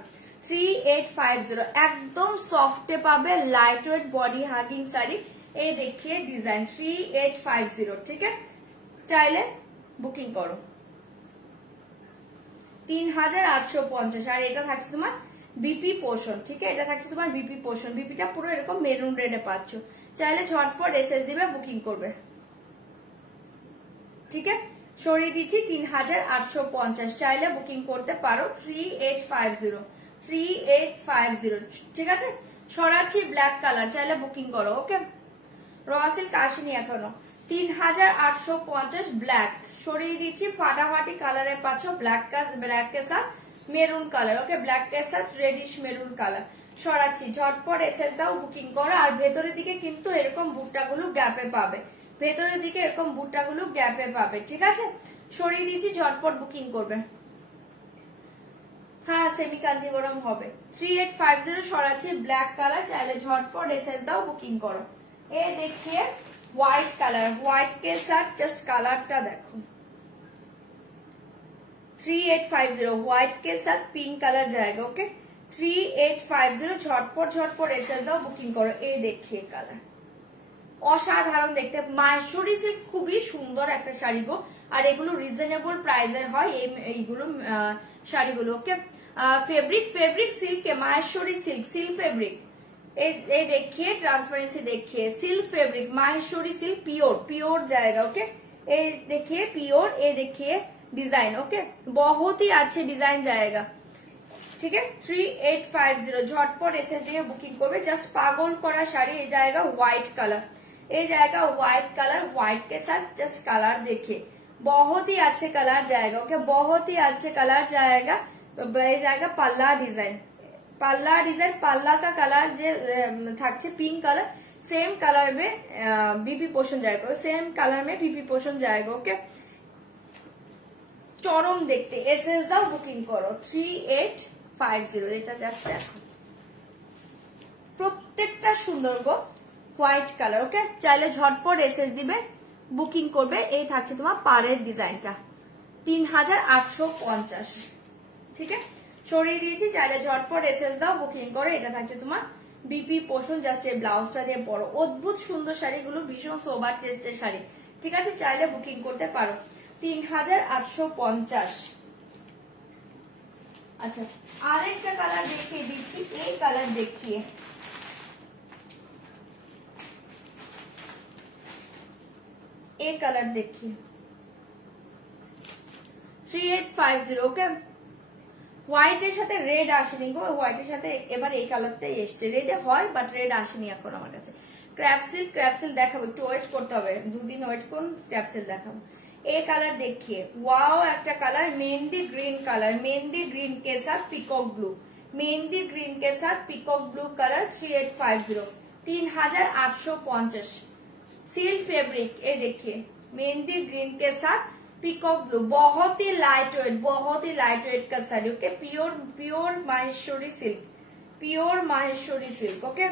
3850 একদম সফটে পাবে, light weight body hugging sari. এই দেখিয়ে ডিজাইন 3850। ঠিক আছে, চাইলে বুকিং করো। 3850। আর এটা থাকছে তোমার বিপি পোষণ। ঠিক আছে, এটা থাকছে তোমার বিপি পোষণ। বিপিটা পুরো এরকম মেরুন রেডে পাচ্ছ। চাইলে ঝটপট এসএস দিবে, বুকিং করবে। ঠিক আছে, সরিয়ে দিচ্ছি 3850। চাইলে বুকিং করতে পারো। 3850, 3850। ঠিক আছে, সরাচ্ছি ব্ল্যাক কালার। চাইলে বুকিং করো। ওকে, র সিল্ক আসেনি এখনো। 3850 ব্ল্যাক। সরিয়ে দিচ্ছি, ফাটাফাটি কালারে পাচ্ছ। ব্ল্যাক কে সাথ মেরুন কালার। ওকে, ব্ল্যাক কে সাথ রেডিশ মেরুন কালার। সরাচ্ছি, ঝটপট এসএস দাও, বুকিং করো। আর ভেতরের দিকে কিন্তু এরকম বুটটাগুলো গ্যাপে পাবে, ভেতরের দিকে এরকম বুটটাগুলো গ্যাপে পাবে। ঠিক আছে, সরিয়ে দিচ্ছি, ঝটপট বুকিং করবে। হ্যাঁ, সেমি কাঞ্জিবরম হবে। 3850 সরাচ্ছি ব্ল্যাক কালার। চাইলে ঝটপট এসএস দাও, বুকিং করো। এ देखिए व्हाइट कलर, व्हाइट के साथ जस्ट कलरটা দেখো। 3850 व्हाइट के साथ पिंक कलर जाएगा। ओके, 3850। ঝটপট ঝটপট এসএস দাও, বুকিং করো। এই देखिए কালার অসাধারণ দেখতে। মাহেশ্বরী সিল্ক খুবই সুন্দর একটা শাড়ি গো। আর এগুলো রিজনেবল প্রাইসের হয় এইগুলো শাড়িগুলো। Okay, fabric fabric silk, Maheshwari silk, silk fabric. ये देखिए ट्रांसपेरेंसी देखिए, silk fabric Maheshwari silk, pure pure जाएगा। ओके, ये देखिए प्योर, ये देखिए डिजाइन। ओके, बहुत ही अच्छे डिजाइन जाएगा। ठीक है, 3850। झटपट एसे दिए बुकिंग करबे। जस्ट पागल करा शाड़ी। ये जाएगा व्हाइट कलर, ये जाएगा व्हाइट कलर। व्हाइट के साथ जस्ट कलर देखिए, बहुत ही अच्छे कलर जाएगा। ओके, बहुत ही अच्छे कलर जाएगा। ये जाएगा पल्ला डिजाइन, पल्ला डिजाइन। पल्ला का कलर जो থাকছে पिंक कलर, सेम कलर में बीपी पोषण जाएगा, सेम कलर में बीपी पोषण जाएगा। ओके, চরম দেখতে। এসএস দাও, বুকিং করো। 3850। এটা জাস্ট দেখো, প্রত্যেকটা সুন্দর গো, হোয়াইট কালার। ওকে, চাইলে ঝটপট এসএস দিবে, বুকিং করবে। এই থাকছে তোমার পাড়ের ডিজাইনটা, 3850। ঠিক আছে, সরিয়ে দিয়েছি। চাইলে ঝটপট এসএস দাও, বুকিং করে। এটা থাকছে তোমার বিপি পোষণ। জাস্ট এই ব্লাউজটা দিয়ে পরো, অদ্ভুত সুন্দর শাড়িগুলো, ভীষণ সোবার টেস্টের শাড়ি। ঠিক আছে, চাইলে বুকিং করতে পারো। 3850। আচ্ছা, আরেকটা কালার দেখিয়ে দিচ্ছি। এই কালার দেখিয়ে, এই কালার দেখিয়ে 3850 ওকে। হোয়াইটের সাথে রেড আসেনি গো, হোয়াইটের সাথে এবার এই কালারটাই এসছে, রেডে হয় বাট রেড আসেনি এখন আমার কাছে। ক্র্যাপসিল দেখাবো, একটু ওয়েট করতে হবে, দুদিন ওয়েট করুন, ক্র্যাপসিল দেখাবো। এই কালার দেখিয়ে ওয়াও একটা colour, mehndi green colour, mehndi green के साथ पिकॉक ब्लू, मेहंदी ग्रीन के साथ peacock blue colour 3850, 3850 silk fabric. ये देखिए मेहंदी ग्रीन के साथ पिकॉक ब्लू, बहुत ही लाइट वेट का sari okay. Pure Maheshwari silk okay.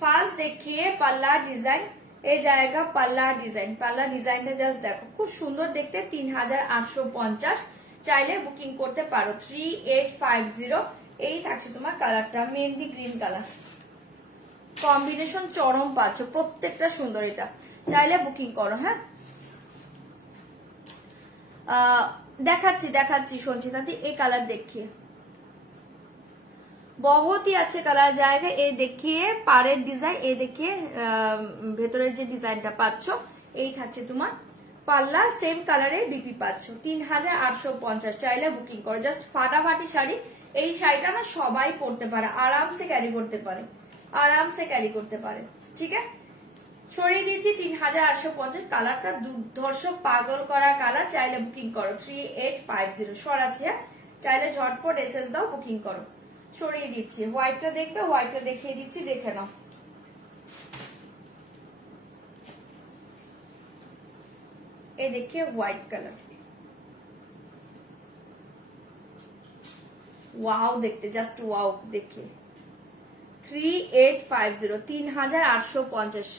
First देखिए पल्ला डिजाइन, ये जाएगा पल्ला डिजाइनটা জাস্ট দেখো, খুব সুন্দর দেখতে। 3850 চাইলে বুকিং করতে পারো। 3850 এই থাকছে তোমার কালারটা, মেহেন্দি গ্রিন কালার, কম্বিনেশন চরম পাচ্ছ, প্রত্যেকটা সুন্দর। এটা চাইলে বুকিং করো। হ্যাঁ দেখাচ্ছি সঞ্চিতাদি, এই কালার দেখিয়ে बहुत ही अच्छे कलर जाएगा। ये देखिए पारेर डिजाइन, ये देखिए ভেতরের যে ডিজাইনটা পাচ্ছ, এই থাকছে তোমার পাল্লা, সেম কালারে বিপি পাচ্ছ। 3850 চাইলে বুকিং করো। জাস্ট ফাটাফাটি শাড়ি, এই শাড়িটা না সবাই পরতে পারে, আরামসে ক্যারি করতে পারে, ঠিক আছে। সরিয়ে দিয়েছি 3850, কালারটা দুর্ধর্ষ পাগল করা কালার, চাইলে বুকিং করো। 3850 সরাচ্ছে, চাইলে ঝটপট এসএস দাও, বুকিং করো। সরিয়ে দিচ্ছি, হোয়াইটটা দেখবে, হোয়াইটটা দেখিয়ে দিচ্ছি, দেখে নাও। এই देखिए হোয়াইট কালার, ওয়াও দেখতে, জাস্ট ওয়াও দেখে। 3850 3850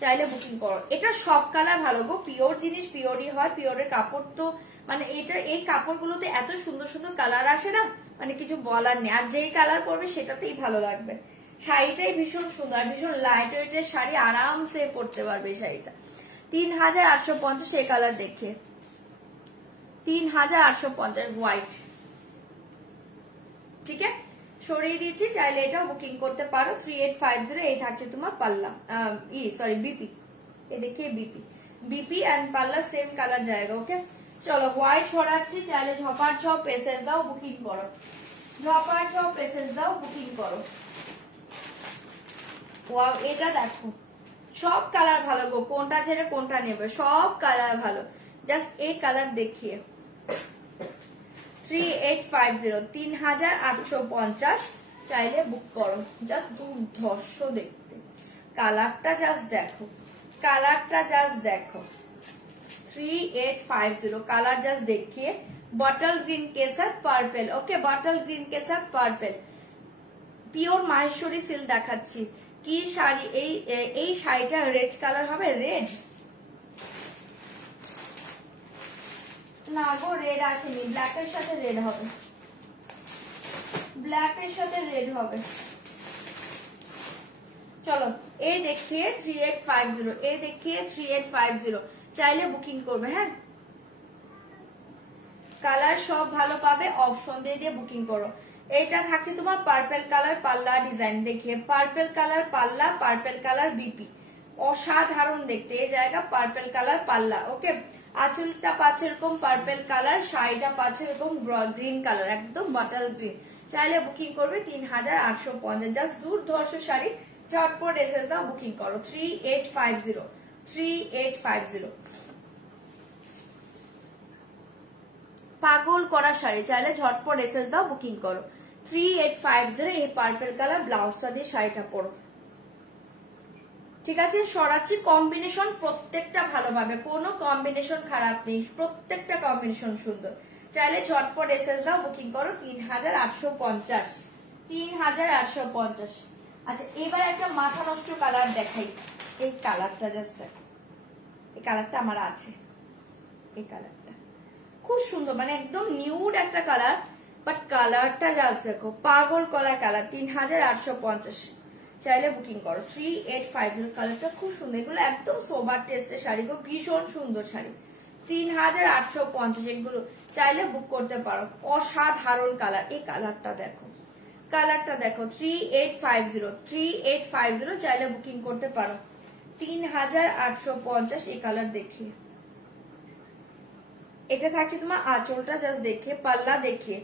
চাইলে বুকিং করো। এটা সব কালার ভালো গো, পিওর জিনিস পিওরই হয়, পিওরের কাপড় তো মানে এটা, এই কাপড়গুলোতে এত সুন্দর সুন্দর কালার আসে না, মানে কিছু বলার নেই। আর যেই কালার পরবে সেটাতেই ভালো লাগবে। শাড়িটাই ভীষণ সুন্দর, ভীষণ লাইট ওয়েটের শাড়ি, আরামসে পরতে পারবে এই শাড়িটা। 3850 এই কালার দেখে, 3850 হোয়াইট, ঠিক আছে। সরিয়ে দিচ্ছি, চাইলে এটাও বুকিং করতে পারো। 3850 এই থাকছে তোমার পাল্লা, বিপি, এই দেখে বিপি এন্ড পাল্লা সেম কালার जाएगा ওকে। চলো হোয়াইট ছড়াচ্ছি, চাইলে ঝপার ঝপ এসএস দাও, বুকিং করো। ওয়াও এটা দেখো, সব কালার ভালো গো, কোনটা ছেড়ে কোনটা নেবে, সব কালার ভালো। জাস্ট এই কালার দেখিয়ে 3850 3850 চাইলে বুক করো। জাস্ট দুর্ধর্ষ দেখতে, কালারটা জাস্ট দেখো, 3850 কালার জাস্ট দেখিए। बॉटल ग्रीन के साथ पर्पल ओके, बॉटल ग्रीन के साथ पर्पल, পিওর মাহেশ্বরী সিল্ক দেখাচ্ছি। কি শাড়ি, এই শাড়িটা রেড কালার হবে, রেড না গো, রেড আসেনি, ব্ল্যাকের সাথে রেড হবে, চলো এই দেখিয়ে 3850 চাইলে বুকিং করবে। হ্যাঁ কালার সব ভালো পাবে, অপশন দিয়ে বুকিং করো। এটা থাকছে তোমার পার্পল কালার পাল্লা ডিজাইন, দেখিয়ে পার্পল কালার পাল্লা, পার্পল কালার বিপি, অসাধারণ দেখতে। এই জায়গা পার্পল কালার পাল্লা ওকে। আঁচলটা পাচ্ছে এরকম পার্পল কালার, শাড়িটা পাচ্ছে এরকম গ্রিন কালার, একদম বটল গ্রিন। চাইলে বুকিং করবে 3850, জাস্ট দুর্ধর্ষ শাড়ি, ঝটপট এসএস দাও, বুকিং করো। 3850 পাগল করা শাড়ি, চাইলে ঝটপট এসএস দাও, বুকিং করো। 3850 এই পার্পল কালার ব্লাউজটা দিয়ে শাড়িটা পরো, ঠিক আছে। সরাচ্ছি, কম্বিনেশন প্রত্যেকটা ভালোভাবে, কোনো কম্বিনেশন খারাপ নেই, প্রত্যেকটা কম্বিনেশন সুন্দর। চাইলে ঝটপট এসএস দাও, বুকিং করো। 3850। আচ্ছা এবার একটা মাথা নষ্ট কালার দেখাই, এই কালারটা জাস্ট দেখো, এই কালারটা আমার আছে, এই কালারটা খুব সুন্দর, মানে একদম নিউড একটা কালার, বাট কালারটা জাস্ট দেখো, পাগল করা কালার। 3850 চাইলে বুকিং করো। 3850 কালারটা খুব সুন্দর, এগুলো একদম সোবার টেস্টের শাড়ি গো, ভীষণ সুন্দর শাড়ি। 3850 এগুলো চাইলে বুক করতে পারো, অসাধারণ কালার। এই কালারটা দেখো, 3850 চাইলে বুকিং করতে পারো। 3850 এই কালার দেখিয়ে এটা থাকছে তোমার আঁচলটা, জাস্ট দেখে পাল্লা দেখে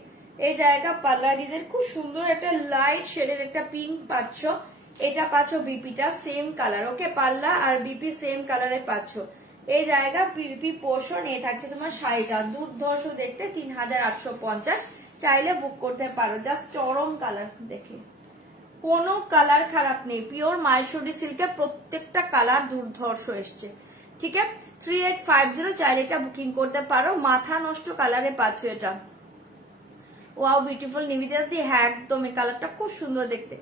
এই জায়গা পাল্লা ডিজাইন খুব সুন্দর একটা লাইট শেডের একটা পিঙ্ক পাচ্ছ। এটা পাচ্ছ বিপিটা সেম কালার, ওকে পাল্লা আর বিপি সেম কালারে পাচ্ছ। এই জায়গা বিপি পোর্শন এ থাকছে তোমার শাড়িটা দুর্ধর্ষ দেখতে 3850, চাইলে বুক করতে পারো। জাস্ট চরম কালার দেখে, কোনো কালার খারাপ নেই, পিওর মাইসুরি সিল্কের প্রত্যেকটা কালার দুর্ধর্ষ এসছে। ঠিক আছে 3850, চাইলে এটা বুকিং করতে পারো। মাথা নষ্ট কালারে পাচ্ছ এটা। ওয়াও বিউটিফুল নিবেদিতা দি, হ্যাঁ একদম এই কালারটা খুব সুন্দর দেখতে।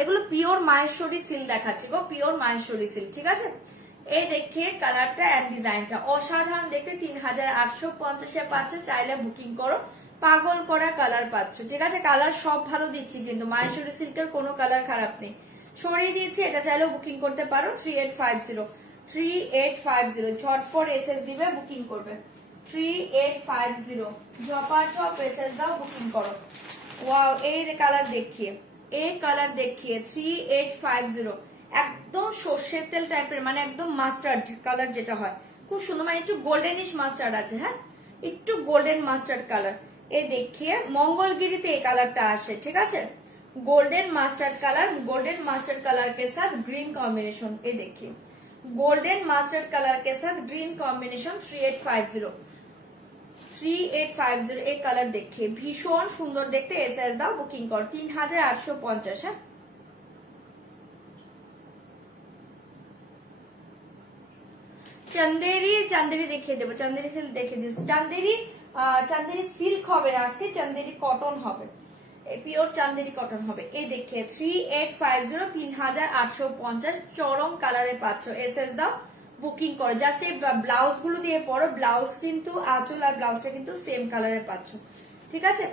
এগুলো পিওর মাহেশ্বরী সিল্ক দেখাচ্ছে গো, পিওর মাহেশ্বরী সিল্ক। ঠিক আছে এই দেখে কালারটা এন্ড ডিজাইনটা অসাধারণ দেখতে 3850 পাচ্ছ, চাইলে বুকিং করো। পাগল করা কালার পাচ্ছ। ঠিক আছে কালার সব ভালো দিচ্ছি, কিন্তু মাহেশ্বরী সিল্কের কোনো কালার খারাপ নেই, সরিয়ে দিচ্ছি। এটা চাইলেও বুকিং করতে পারো 3850 ঝটপট এসএস দিবে, বুকিং করবে 3850 ঝপাঝপ এসএস দাও, বুকিং করো। ওয়াও এই কালার দেখিয়ে, এই কালার দেখিয়ে 3850, একদম সর্ষের তেল টাইপের, মানে একদম মাস্টার্ড কালার যেটা হয়, খুব সুন্দর, মানে একটু গোল্ডেনিশ মাস্টার্ড আছে, হ্যাঁ একটু গোল্ডেন মাস্টার্ড কালার। এই দেখিয়ে মঙ্গলগিরিতে এই কালারটা আসে। ঠিক আছে golden mustard colour, golden mustard colour के साथ ग्रीन कॉम्बिनेशन। ये देखिए गोल्डन मास्टर्ड कलर के साथ ग्रीन कॉम्बिनेशन 3850 एक कलर देखिए भीषण सुंदर देखते। एसएस दाओ बुकिंग कर 3850। হ্যাঁ चंदेरी चंदेरी देखिए देव, चंदेरी सिल्क देखिए दिस, चंदेरी चंदेरी सिल्क হবে না আজকে, चंदेरी कटन হবে, পিওর চান্দেরি কটন হবে। এই দেখে 3850 3850 চরম কালারে পাচ্ছ। এসএস দাও বুকিং করো। জাস্ট এই ব্লাউজ গুলো দিয়ে পরো, ব্লাউজ কিন্তু আঁচল আর ব্লাউজটা কিন্তু সেম কালারে পাচ্ছ। ঠিক আছে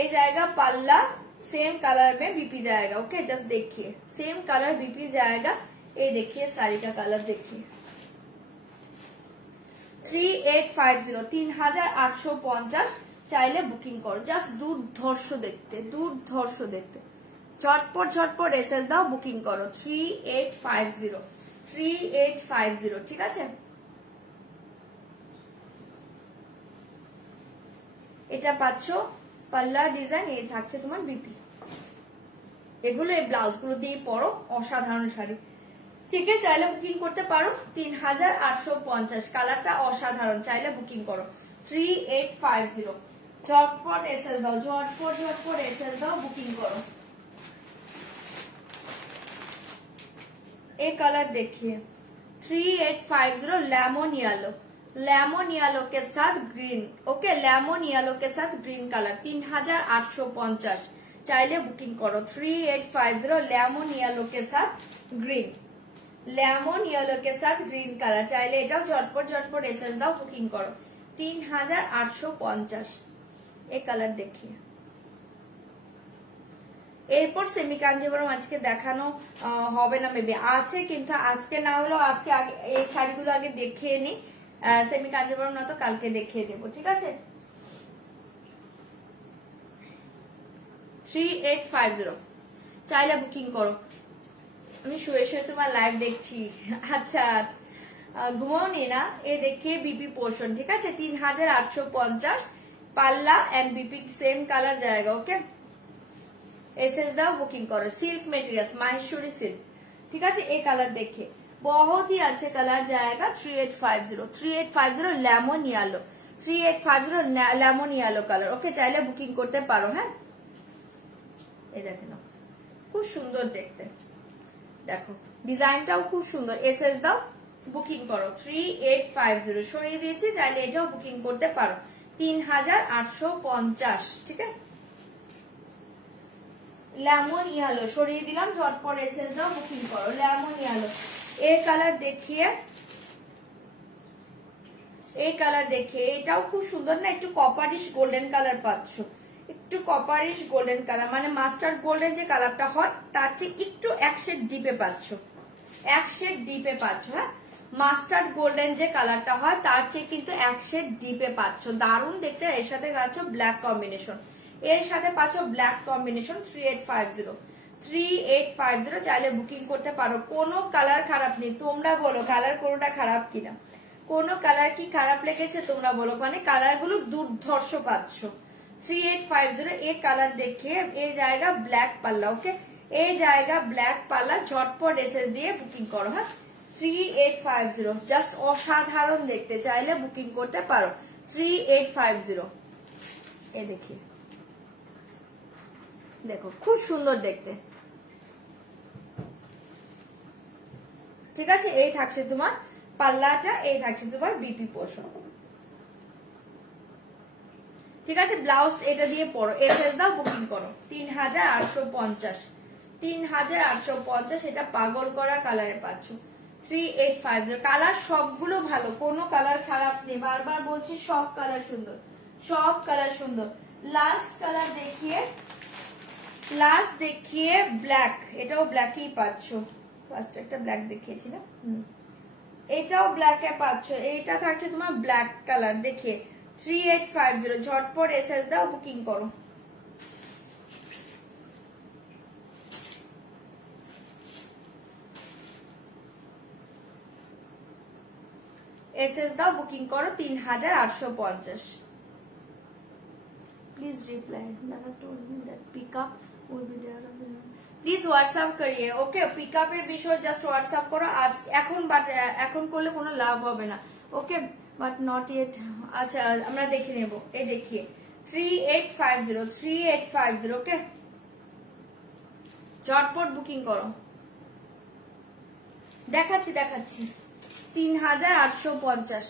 এই জায়গা পাল্লা सेम कलर में बीपी जाएगा। ओके जस्ट देखिए सेम कलर बीपी जाएगा। ये देखिए साड़ी का कलर देखिए 3850 3850 চাইলে বুকিং করো। জাস্ট দুর্ধর্ষ দেখতে, দুর্ধর্ষ দেখতে, ঝটপট ঝটপট এসএস দাও বুকিং করো 3850 3850। ঠিক আছে এটা পাচ্ছ পাল্লা ডিজাইন, এই থাকছে তোমার বিপি। এগুলো এই ব্লাউজ গুলো দিয়ে পরো, অসাধারণ শাড়ি। ঠিক আছে চাইলে বুকিং করতে পারো 3850, কালারটা অসাধারণ, চাইলে বুকিং করো 3850। ঝটপট এসএস দাও, ঝটপট ঝটপট এসএস দাও বুকিং করো। एक कलर देखिए 3850 लेमन येलो, लेमन येलो के साथ ग्रीन। ओके लेमन येलो के साथ ग्रीन कलर 3850, চাইলে বুকিং করো 3850 लेमन येलो के साथ ग्रीन, लेमन येलो के साथ ग्रीन कलर, চাইলে এটাও ঝটপট ঝটপট এসএস দাও বুকিং করো 3850। এই কালার দেখিয়ে এরপর সেমি কাঞ্জিভরম আজকে দেখানো হবে না, মেবি আছে কিন্তু আজকে না হলেও আজকে এই শাড়িগুলো আগে দেখিয়ে নি। সেমি কাঞ্জিভরম না তো কালকে দেখিয়ে দেবো। ঠিক আছে 3850 চাইলে বুকিং করো। আমি শুয়ে শুয়ে তোমার লাইভ দেখছি। আচ্ছা ঘুমাওনি না? এ দেখিয়ে বিপি পোর্শন। ঠিক আছে 3850 পাল্লা एंड बीपी सेम कलर जाएगा। ओके एसएस दाओ बुकिंग करो। Silk materials Maheshwari silk. ठीक है ये कलर देखिए बहुत ही अच्छे कलर जाएगा 3850 3850 lemon yellow 3850 lemon yellow colour. Okay চাইলে বুকিং করতে পারো। হ্যাঁ এই দেখেন খুব সুন্দর দেখতে, দেখো ডিজাইনটাও খুব সুন্দর। এসএস দাও বুকিং করো 3850 সরিয়ে দিয়েছি, চাইলে এটাও বুকিং করতে পারো 3850। ঠিক আছে लेमन येलो সরিয়ে দিলাম, ঝটপট এসএস দাও বুকিং করো लेमन येलो। এই কালার দেখিয়ে, এই কালার দেখিয়ে এটাও খুব সুন্দর না, একটু কপারিশ গোল্ডেন কালার পাচ্ছ, একটু কপারিশ গোল্ডেন কালার, মানে মাস্টার্ড গোল্ডেন যে কালারটা হয় তার চেয়ে একটু এক শেড ডিপে পাচ্ছ, এক শেড ডিপে পাচ্ছ। হ্যাঁ মাস্টার্ড গোল্ডেন যে কালারটা হয় তার চেয়ে কিন্তু এক শেড ডিপে পাচ্ছ, দারুণ দেখতে। এর সাথে পাচ্ছ ব্ল্যাক কম্বিনেশন, এর সাথে পাচ্ছ ব্ল্যাক কম্বিনেশন 3850 চাইলে বুকিং করতে পারো। কোনো কালার খারাপ নেই, তোমরা বলো কালার কোনোটা খারাপ কিনা। কোনো কালার কি খারাপ লেগেছে তোমরা বলো, মানে কালার গুলো দুর্ধর্ষ পাচ্ছ। 3850 এ কালার দেখিয়ে এই জায়গা ব্ল্যাক পাল্লা, ওকে এই জায়গা ব্ল্যাক পাল্লা, ঝটপট এসএস দিয়ে বুকিং করো। হ্যাঁ 3850 জাস্ট অসাধারণ দেখতে, চাইলে বুকিং করতে পারো। 3850 এ দেখি, দেখো খুব সুন্দর দেখতে। ঠিক আছে, এই থাকছে তোমার পাল্লাটা, এই থাকছে তোমার বিপি পোর্শন। ঠিক আছে, ব্লাউজ এটা দিয়ে পরো, এসএস দাও, বুকিং করো। 3850, 3850 এটা পাগল করা কালারে পাচ্ছ। 3850 কালার সবগুলো ভালো, কোনো কালার খারাপ নেই, বারবার বলছি সব কালার সুন্দর, সব কালার সুন্দর। লাস্ট কালার দেখিয়ে ব্ল্যাক, এটাও ব্ল্যাকই পাচ্ছ। ফার্স্ট একটা ব্ল্যাক দেখিয়েছি না, এটাও ব্ল্যাকে পাচ্ছ। এইটা থাকছে তোমার ব্ল্যাক কালার দেখিয়ে 3850, ঝটপট এসএস দাও, বুকিং করো। এসএস দাও, বুকিং করো। 3850। प्लीज रिप्लाई, मैंने told me that pickup will be there. Please WhatsApp করিয়ে, ওকে পিকআপের বিষয় জাস্ট হোয়াটসঅ্যাপ করো আজ এখন, বাট এখন করলে কোনো লাভ হবে না, ওকে বাট নট ইয়েট। আচ্ছা আমরা দেখে নেব, এই দেখিয়ে 3850, 3850, ওকে ঝটপট বুকিং করো। দেখাচ্ছি 3850।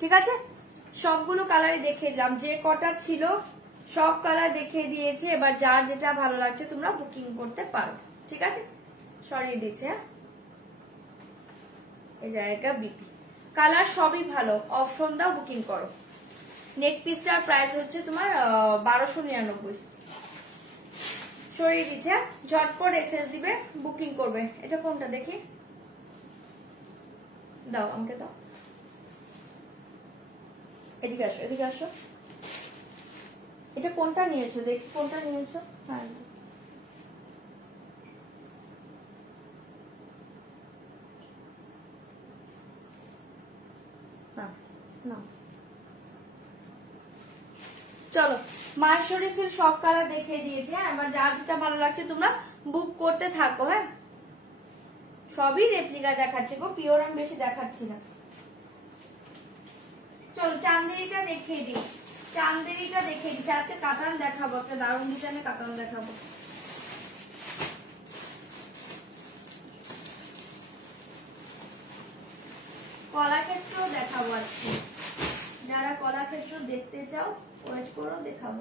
ঠিক আছে, সবগুলো কালারই দেখিয়ে দিলাম, যে কটা ছিল সব কালার দেখিয়ে দিয়েছি। এবার যার যেটা ভালো লাগছে তোমরা বুকিং করতে পারো। ঠিক আছে, সরিয়ে দিচ্ছে। এই জায়গা বিপি কালার সবই ভালো, অপশন দাও, বুকিং করো। নেক পিসটার প্রাইস হচ্ছে তোমার 1299। সরিয়ে দিচ্ছে, ঝটপট এক্সেস দিবে, বুকিং করবে। এটা কোনটা দেখি, দাও আমাকে দাও, এদিকে আসো, এদিকে আসো। এটা কোনটা নিয়েছো দেখি, কোনটা নিয়েছো? হ্যাঁ না, চলো মাহেশ্বরী সিল্ক সব কালার দেখিয়ে দিয়েছি। হ্যাঁ এবার যার যেটা ভালো লাগছে তোমরা বুক করতে থাকো। হ্যাঁ সবই রেপ্লিকা দেখাচ্ছে গো, পিওর আমি বেশি দেখাচ্ছি না। চলো চান্দেরিটা দেখিয়ে দিই, চান্দেরিটা দেখিয়ে দিচ্ছি। আজকে কাতান দেখাবো, একটা দারুণ ডিজাইনে কাতান দেখাবো। কলাক্ষেত্র দেখাবো আজকে, যারা কলাক্ষেত্র দেখতে চাও ওয়েট করো, দেখাবো।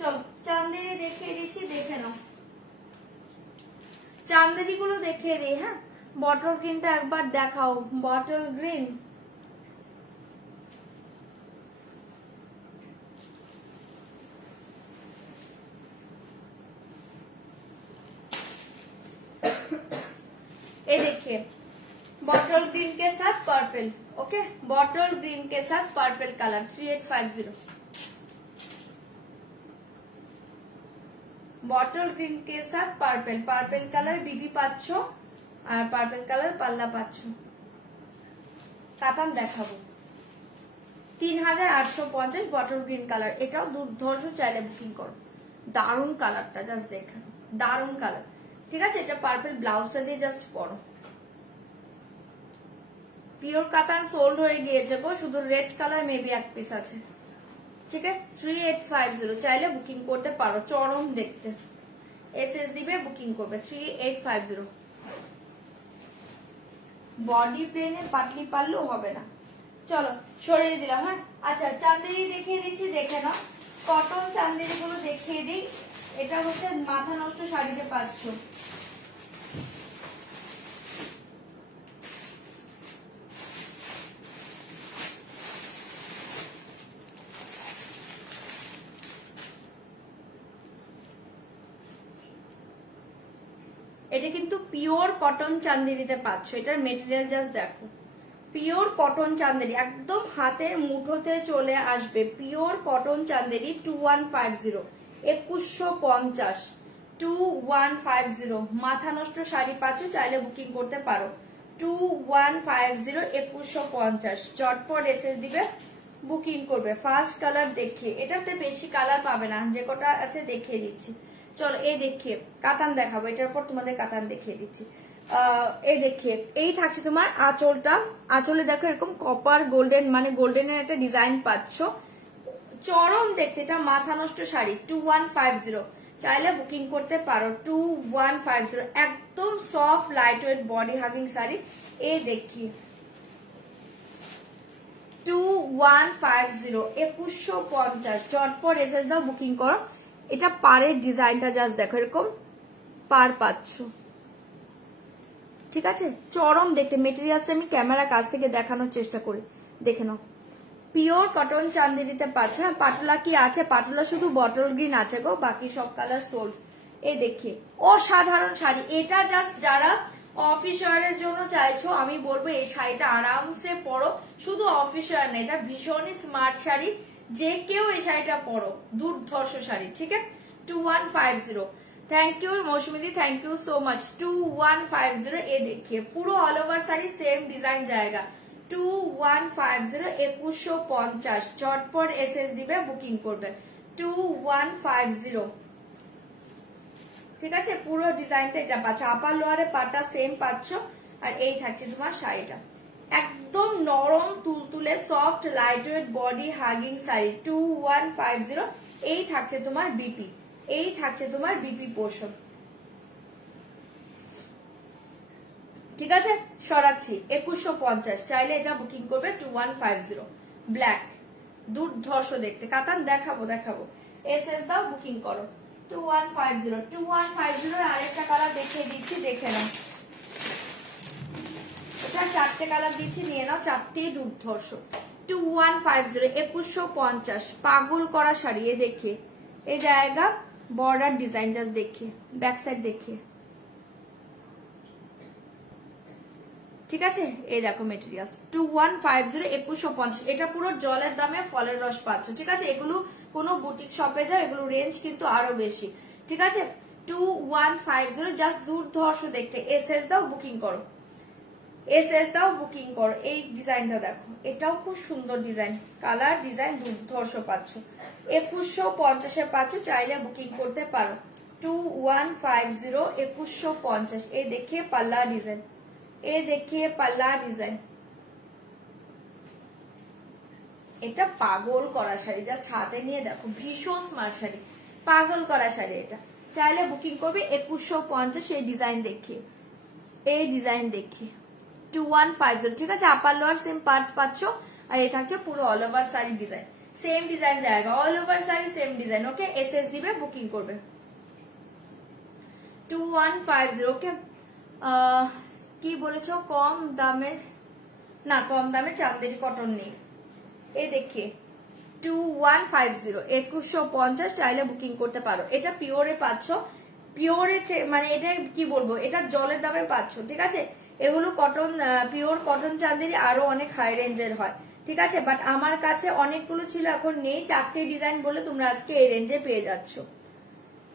চলো চান্দেরি দেখিয়ে দিচ্ছি, দেখে নাও। চান্দেরি গুলো দেখিয়ে দিই। হ্যাঁ বটল গ্রিনটা একবার দেখাও, বটল গ্রিন। ये देखिए बॉटल ग्रीन के साथ पर्पल, ओके बॉटल ग्रीन के साथ पर्पल कलर 3850। बॉटल ग्रीन के साथ पर्पल, पर्पल कलर बीबी पाচ্ছো আর पर्पल कलर পাল্লা পাচ্ছো। কাতান দেখাবো 3850 বটল গ্রিন কালার, এটাও দুর্ধর্ষ, চাইলে বুকিং করো। দারুন কালারটা জাস্ট দেখেন, দারুন কালার। ঠিক আছে, এটা পার্পল ব্লাউজটা দিয়ে জাস্ট পরো। পিওর কাতান সোল্ড হয়ে গিয়েছে গো, শুধু রেড কালার মেবি এক পিস আছে। ঠিক আছে 3850, চাইলে বুকিং করতে পারো, চরম দেখতে। এসএস দিবে, বুকিং করবে। 3850 বডি প্লেনে পাতলি পারলেও হবে না। চলো সরিয়ে দিলাম। হ্যাঁ আচ্ছা চান্দেরি দেখিয়ে দিচ্ছি, দেখে নাও। কটন চান্দেরি গুলো দেখিয়ে দিই। এটা হচ্ছে মাথা নষ্ট শাড়িতে পাচ্ছ। এটা কিন্তু পিওর কটন চান্দেরিতে পাচ্ছ, এটার মেটেরিয়াল জাস্ট দেখো। পিওর কটন চান্দেরি, একদম হাতের মুঠোতে চলে আসবে। পিওর কটন চান্দেরি 2150, 2150, 2150 মাথা নষ্ট শাড়ি পাচ্ছ, চাইলে বুকিং করতে পারো। 2150 2150 চটপট এসএস দিবে বুকিং করবে। ফার্স্ট কালার দেখিয়ে, এটাতে বেশি কালার পাবে না, যে কটা আছে দেখিয়ে দিচ্ছি। চলো এই দেখিয়ে কাতান দেখাবো, এটার পর তোমাদের কাতান দেখিয়ে দিচ্ছি। এই দেখিয়ে এই থাকছে তোমার আঁচলটা, আঁচলে দেখো এরকম কপার গোল্ডেন মানে গোল্ডেনের একটা ডিজাইন পাচ্ছ, চরম দেখতে, এটা মাথা নষ্ট শাড়ি। 2150 চাইলে বুকিং করতে পারো। 2150 একদম soft light weight body hugging sari. এই দেখি 2150 2150 চটপট এসএস দাও বুকিং করো। এটা পাড়ের ডিজাইনটা জাস্ট দেখো, এরকম পার পাচ্ছ, ঠিক আছে, চরম দেখতে। মেটেরিয়ালসটা আমি ক্যামেরা কাছ থেকে দেখানোর চেষ্টা করি, দেখে নাও। পিওর কটন চান্দেরিতে পাচ্ছ। হ্যাঁ পাটলা কি আছে, পাটলা শুধু বটল গ্রিন আছে গো, বাকি সব কালার সোল্ড। এই দেখে অসাধারণ শাড়ি, এটা জাস্ট যারা অফিস ওয়্যারের জন্য চাইছো আমি বলবো এই শাড়িটা আরামসে পরো। শুধু অফিস ওয়্যার না, এটা ভীষণই স্মার্ট শাড়ি, যে কেউ এই শাড়িটা পরো, দুর্ধর্ষ শাড়ি, ঠিক আছে। 2150 থ্যাংক ইউ মৌসুমিদি, থ্যাংক ইউ সো মাচ। 2150 এ দেখিয়ে পুরো all over sari same design জায়গা। 2150 2150 চটপট এসএস দিবে বুকিং করবে। 2150 ঠিক আছে, পুরো ডিজাইনটা এটা পাচ্ছ, আপার লোয়ারে পাটা সেম পাচ্ছ। আর এই থাকছে তোমার শাড়িটা, একদম নরম তুলতুলে soft light weight body hugging sari. 2150 এই থাকছে তোমার বিপি, এই থাকছে তোমার বিপি পোর্শন, ঠিক আছে। সরাচ্ছি 2150 চাইলে এটা বুকিং করবে। 2150 ব্ল্যাক দুর্ধর্ষ দেখতে, কাতান দেখাবো দেখাবো, এসএস দাও বুকিং করো। 2150 2150 আরেকটা কালার দেখিয়ে দিচ্ছি, দেখে নাও। এটা চারটে কালার দিচ্ছি, নিয়ে নাও, চারটেই দুর্ধর্ষ। 2150 2150 পাগল করা শাড়ি। এ দেখে এই জায়গা বর্ডার ডিজাইন জাস্ট দেখে, ব্যাক সাইড দেখে, ঠিক আছে। এই দেখো মেটেরিয়ালস 2150 2150 এটা পুরো জলের দামে ফলের রস পাচ্ছ, ঠিক আছে। এগুলো কোনো বুটিক শপে যাও, এগুলো রেঞ্জ কিন্তু আরো বেশি, ঠিক আছে। 2150 জাস্ট দুর্ধর্ষ দেখতে, এসএস দাও বুকিং করো, এসএস দাও বুকিং করো। এই ডিজাইনটা দেখো, এটাও খুব সুন্দর ডিজাইন, কালার ডিজাইন দুর্ধর্ষ পাচ্ছ। 2150 পাচ্ছ, চাইলে বুকিং করতে পারো। 2150 2150 এই দেখে পাল্লা ডিজাইন, এ দেখিয়ে পাল্লা ডিজাইন, এটা পাগল করা শাড়ি, জাস্ট হাতে নিয়ে দেখো, ভীষণ স্মার্ট শাড়ি, পাগল করা শাড়ি। এটা চাইলে বুকিং করবে 2150 এই ডিজাইন দেখিয়ে, এই ডিজাইন দেখিয়ে 2150, ঠিক আছে। আপার লোয়ার সেম পার্ট পাচ্ছ, আর এই থাকছে পুরো all over sari design, same design জায়গা, all over sari same design, okay. SS দিবে বুকিং করবে। 2150 ওকে। কি বলেছো কম দামের, না কম দামে চান্দেরি কটন নেই। এই দেখে 2150 2150 চাইলে বুকিং করতে পারো। এটা পিওরে পাচ্ছ, পিওরে মানে এটা কি বলবো, এটা জলের দামে পাচ্ছ, ঠিক আছে। এগুলো কটন, পিওর কটন চান্দেরি আরো অনেক হাই রেঞ্জের হয়, ঠিক আছে। বাট আমার কাছে অনেকগুলো ছিল, এখন নেই, চারটে ডিজাইন বলে তোমরা আজকে এই রেঞ্জে পেয়ে যাচ্ছ,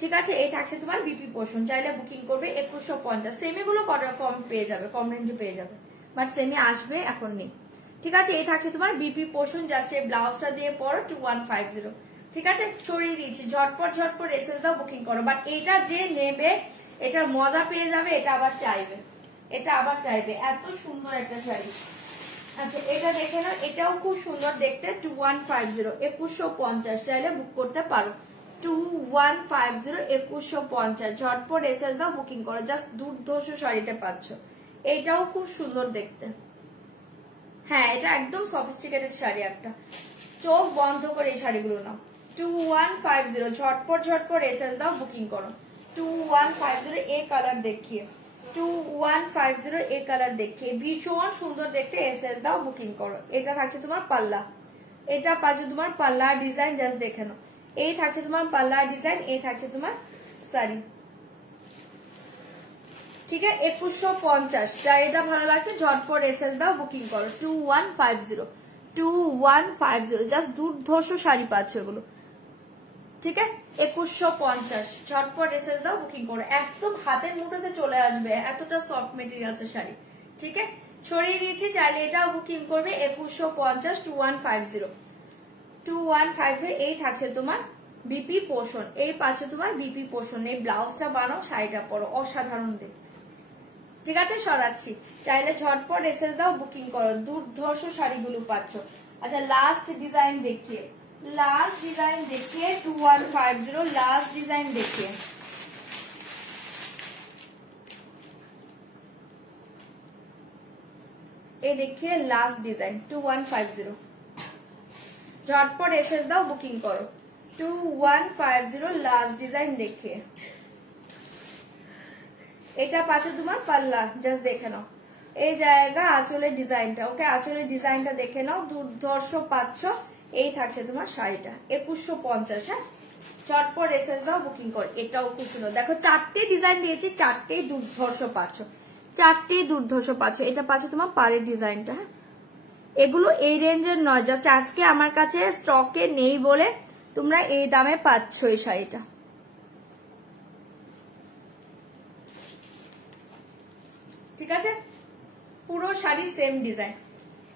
ঠিক আছে। এই থাকছে তোমার বিপি পোর্শন, চাইলে বুকিং করবে 2150। সেমি গুলো কম পেয়ে যাবে, কম রেঞ্জে পেয়ে যাবে, বাট সেমি আসবে এখন নেই, ঠিক আছে। এই থাকছে তোমার বিপি পোর্শন, জাস্ট এই ব্লাউজটা দিয়ে পরো। 2150 ঠিক আছে, ছড়িয়ে দিয়েছি, ঝটপট ঝটপট এসএস দাও বুকিং করো। বাট এটা যে নেবে এটা মজা পেয়ে যাবে, এটা আবার চাইবে, এটা আবার চাইবে, এত সুন্দর একটা শাড়ি। আচ্ছা এটা দেখে নাও, এটাও খুব সুন্দর দেখতে। 2150 2150 চাইলে বুক করতে পারো। 2150 2150 ঝটপট এসএস দাও বুকিং করো, জাস্ট দুর্ধর্ষ শাড়িতে পাচ্ছ। এটাও খুব সুন্দর দেখতে, হ্যাঁ এটা একদম সফিস্টিকেটেড শাড়ি একটা, চোখ বন্ধ করে এই শাড়িগুলো নাও। 2150 ঝটপট ঝটপট এসএস দাও বুকিং করো। 2150 এ কালার দেখিয়ে, 2150 এ কালার দেখিয়ে, ভীষণ সুন্দর দেখতে, এসএস দাও বুকিং করো। এটা থাকছে তোমার পাল্লা, এটা পাচ্ছে তোমার পাল্লা ডিজাইন, জাস্ট দেখে নাও। এই থাকছে তোমার পাল্লা ডিজাইন, এই থাকছে তোমার শাড়ি, ঠিক আছে। 2150 যার এটা ভালো লাগছে ঝটপট এসএস দাও বুকিং করো। 2150 2150 জাস্ট দুর্ধর্ষ শাড়ি পাচ্ছ এগুলো, ঠিক আছে। 2150 ঝটপট এসএস দাও বুকিং করো, একদম হাতের মুঠোতে চলে আসবে, এতটা সফট মেটেরিয়ালস এর শাড়ি, ঠিক আছে, সরিয়ে দিয়েছি, চাইলে এটাও বুকিং করবে 2150 2150 এই থাকছে তোমার বিপি পোষণ, এই পাচ্ছে তোমার বিপি পোষণ। এই ব্লাউজটা বানাও, শাড়িটা পরো, অসাধারণ দেখতে। ঠিক আছে, সরাচ্ছি, চাইলে ঝটপট এসএস দাও, বুকিং করো, দুর্ধর্ষ শাড়িগুলো পাচ্ছ। আচ্ছা লাস্ট ডিজাইন দেখিয়ে, 2150 লাস্ট ডিজাইন দেখিয়ে। এই দেখিয়ে লাস্ট ডিজাইন 2150, ঝটপট এসএস দাও, বুকিং করো। 2150 লাস্ট ডিজাইন দেখিয়ে। এটা পাচ্ছে তোমার পাল্লা, জাস্ট দেখে নাও, এই জায়গা আঁচলের ডিজাইনটা। ওকে, আঁচলের ডিজাইনটা দেখে নাও, দুর্ধর্ষ পাচ্ছ। এই থাকছে তোমার শাড়িটা 2150। হ্যাঁ, চটপট এসএস দাও, বুকিং কর। এটাও খুব সুন্দর, দেখো 4টে ডিজাইন দিয়েছি, 4টেই দুর্ধর্ষ পাচ্ছ, 4টেই দুর্ধর্ষ পাচ্ছ। এটা পাচ্ছ তোমার পাড়ের ডিজাইনটা। হ্যাঁ, এগুলো এই রেঞ্জের নয়, জাস্ট আজকে আমার কাছে স্টকে নেই বলে তোমরা এই দামে পাচ্ছ এই শাড়িটা। ঠিক আছে, পুরো শাড়ি সেম ডিজাইন,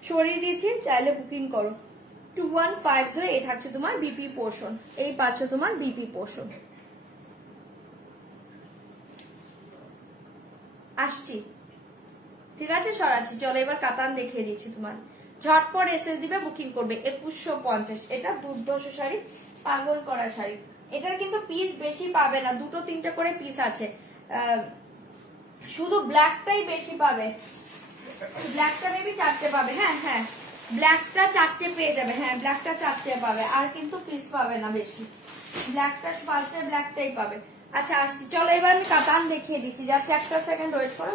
সরিয়ে দিয়েছি, চাইলে বুকিং করো। 2150 এই থাকছে তোমার বিপি পোর্শন, এই পাচ্ছ তোমার বিপি পোর্শন। আসছি, ঠিক আছে, সরাচ্ছি। চলো এবার কাতান দেখিয়ে দিচ্ছি তোমার, ঝটপট এসএস দিবে, বুকিং করবে 2150। এটা দুর্ধর্ষ শাড়ি, পাগল করা শাড়ি। এটার কিন্তু পিস বেশি পাবে না, 2-3টে করে পিস আছে, শুধু ব্ল্যাকটাই বেশি পাবে। ব্ল্যাকটা মেবি 4টে পাবে। হ্যাঁ হ্যাঁ, ব্ল্যাকটা 4টে পেয়ে যাবে। হ্যাঁ, ব্ল্যাকটা 4টে পাবে, আর কিন্তু পিস পাবে না বেশি। ব্ল্যাকটা 5টে ব্ল্যাকটাই পাবে। আচ্ছা আসছি, চলো এবার আমি কাতান দেখিয়ে দিচ্ছি, জাস্ট একটা সেকেন্ড ওয়েট করো,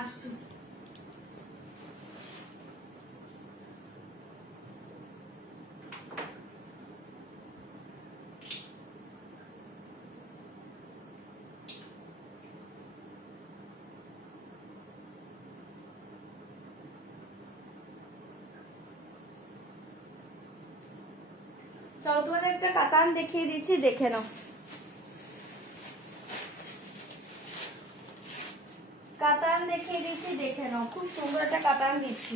আসছি। চলো তোমাদের একটা কাতান দেখিয়ে দিচ্ছি, দেখে নাও। কাতান দেখিয়ে দিচ্ছি, দেখে নাও, খুব সুন্দর একটা কাতান দিচ্ছি।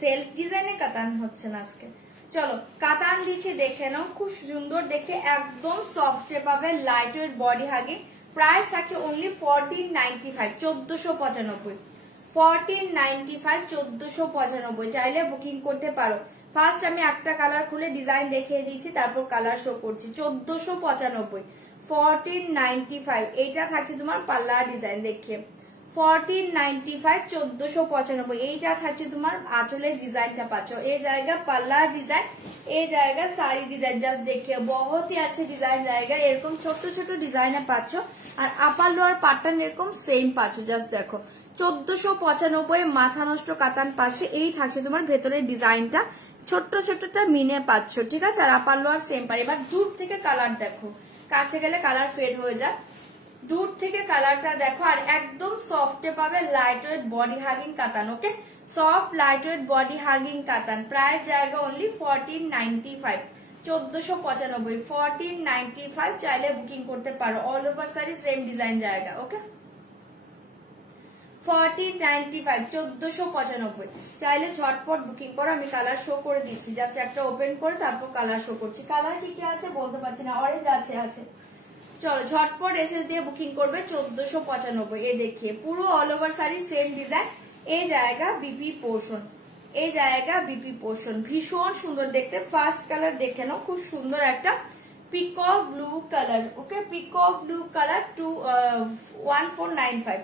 সেলফ ডিজাইনে কাতান হচ্ছে না আজকে। চলো কাতান দিচ্ছি, দেখে নাও, খুব সুন্দর দেখে, একদম সফটে পাবে, light weight, body hugging. Price থাকছে অনলি 1495, 1495, 1495, 1495। চাইলে বুকিং করতে পারো। ফার্স্ট আমি একটা কালার খুলে ডিজাইন দেখিয়ে দিচ্ছি, তারপর কালার শো করছি। 1495, 1495। এইটা থাকছে তোমার পাল্লা ডিজাইন দেখিয়ে, 1495, 1495। এইটা থাকছে তোমার আঁচলের ডিজাইনটা পাচ্ছ, এই জায়গা পাল্লা ডিজাইন, এই জায়গা শাড়ি ডিজাইন, জাস্ট দেখিয়ে বহুতই আছে ডিজাইন জায়গা, এরকম ছোট ছোট ডিজাইনে পাচ্ছ। আর আপার লোয়ার প্যাটার্ন এরকম সেম পাচ্ছ, জাস্ট দেখো 1495 মাথা নষ্ট কাতান পাচ্ছ। এই থাকছে তোমার ভেতরের ডিজাইনটা, ছোট্ট ছোট্টটা মিনে পাচ্ছ। ঠিক আছে, আর আপার লোয়ার সেম পাই। এবার দূর থেকে কালার দেখো, কাছে গেলে কালার ফেড হয়ে যায়, দূর থেকে কালারটা দেখো। আর একদম সফটে পাবে, লাইট ওয়েট বডি হাগিং কাতান। Okay, soft light weight body hugging কাতান। প্রাইস জায়গা অনলি 1495, 1495, 1495। চাইলে বুকিং করতে পারো, all over sari same design জায়গা। ওকে, 1495, 1495। চাইলে ঝটপট বুকিং করো, আমি কালার শো করে দিচ্ছি, জাস্ট একটা ওপেন করে তারপর কালার শো করছি। কালার কি কি আছে বলতে পারছি না, অরেঞ্জ আছে, আছে। চলো ঝটপট এসএস দিয়ে বুকিং করবে 1495। এ দেখিয়ে পুরো all over sari same design, এই জায়গা বিপি পোর্শন, এই জায়গা বিপি পোর্শন, ভীষণ সুন্দর দেখতে। ফার্স্ট কালার দেখে নাও, খুব সুন্দর একটা পিকক ব্লু কালার। ওকে, পিকক ব্লু কালার, 1495,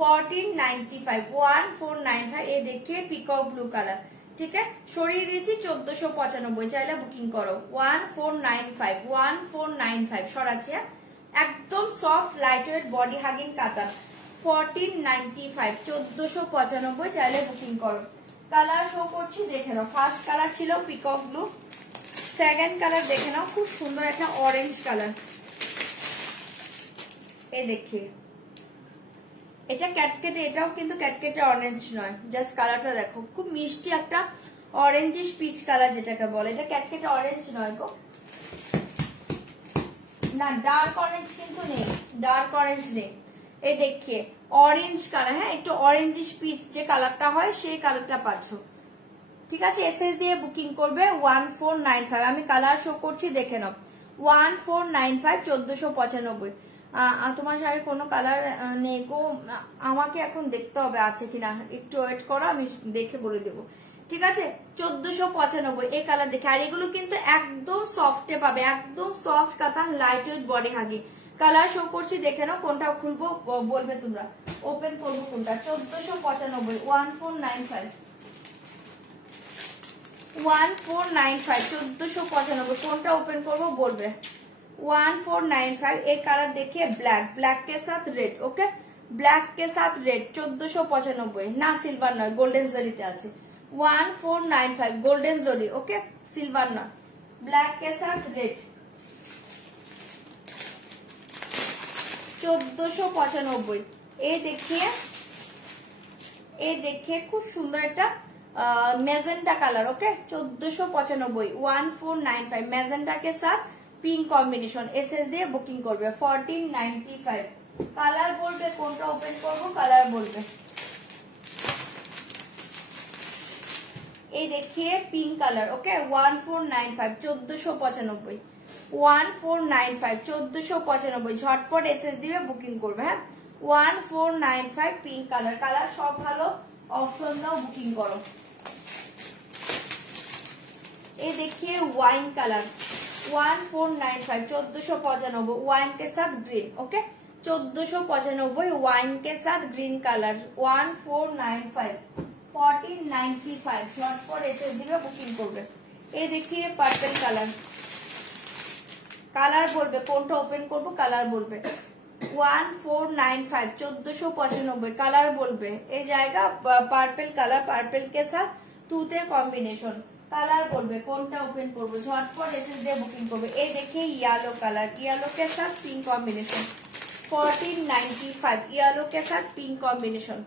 1495, 1495। এ দেখিয়ে পিকক ব্লু কালার। ঠিক আছে, সরিয়ে দিয়েছি 1495। চাইলে বুকিং করো 1495, 1495। সরাচ্ছি, একদম soft light weight body hugging কাতান, 1495, 1495। চাইলে বুকিং করো। কালার শো করছি, দেখে নাও। ফার্স্ট কালার ছিল পিকক ব্লু, সেকেন্ড কালার দেখে নাও, খুব সুন্দর একটা অরেঞ্জ কালার। এ দেখিয়ে এটা ক্যাটকেটে, এটাও কিন্তু ক্যাটকেটে অরেঞ্জ নয়, জাস্ট কালারটা দেখো খুব মিষ্টি একটা অরেঞ্জিশ পিচ কালার যেটাকে বলে, এটা ক্যাটকেটে অরেঞ্জ নয় গো, না ডার্ক অরেঞ্জ কিন্তু নেই, ডার্ক অরেঞ্জ নেই, এই দেখিয়ে অরেঞ্জ কালার, হ্যাঁ একটু অরেঞ্জিশ পিচ যে কালারটা হয় সেই কালারটা পাচ্ছ। ঠিক আছে, এসএস দিয়ে বুকিং করবে 1495, আমি কালার শো করছি দেখে নাও, 1495 1495। তোমার শাড়ির কোনো কালার নেই গো, আমাকে এখন দেখতে হবে আছে কিনা, একটু ওয়েট করো আমি দেখে বলে দেবো। ঠিক আছে 1495 এই কালার দেখে, আর এগুলো কিন্তু একদম সফটে পাবে, একদম সফট কাতান লাইট ওয়েট বডি হাগি। কালার শো করছি দেখে নাও, কোনটা খুলবো বলবে তোমরা, ওপেন করবো কোনটা। 1495 1495 1495 1495 কোনটা ওপেন করবো বলবে। 1495 एक कलर देखिए ब्लैक, ब्लैक के साथ रेड, ओके ब्लैक के साथ रेड 1495 ना सिल्वर नয় गोल्डन जरीতে আছে। 1495 गोल्डन जरी, ओके सिल्वर नয়, ब्लैक के साथ रेड 1495। ये देखिए खूब सुंदर একটা मेजेंटा कलर, ओके 1495 1495 मेजेंटा के साथ पिंक कॉम्बिनेशन, एसएस দিয়ে বুকিং করবে 1495। কালার বলবে কোনটা ওপেন করব, কালার বলবে। এই দেখিয়ে পিঙ্ক কালার, ওকে 1495 1495 1495 1495 ঝটপট এসএস দিবে বুকিং করবে, হ্যাঁ 1495 পিঙ্ক কালার। কালার সব ভালো, অপশন দাও বুকিং করো। এই দেখিए वाइन कलर 1495 1495 वाइन के साथ ग्रीन, ओके 1495 वाइन के साथ ग्रीन कलर 1495 1495 झटपट এসে দিবে বুকিং করবে। এই দেখিए পার্পল কালার, কালার বলবে কোনটা ওপেন করব, কালার বলবে 1495 1495 কালার বলবে। এই জায়গা পার্পল কালার, পার্পল के साथ তুতে কম্বিনেশন, কালার বলবে কোনটা ওপেন করবো, ঝটপট এসএস দিয়ে বুকিং করবে। এই দেখে येलो कलर, येलो के साथ पिंक कॉम्बिनेशन 1495 येलो के साथ पिंक कॉम्बिनेशन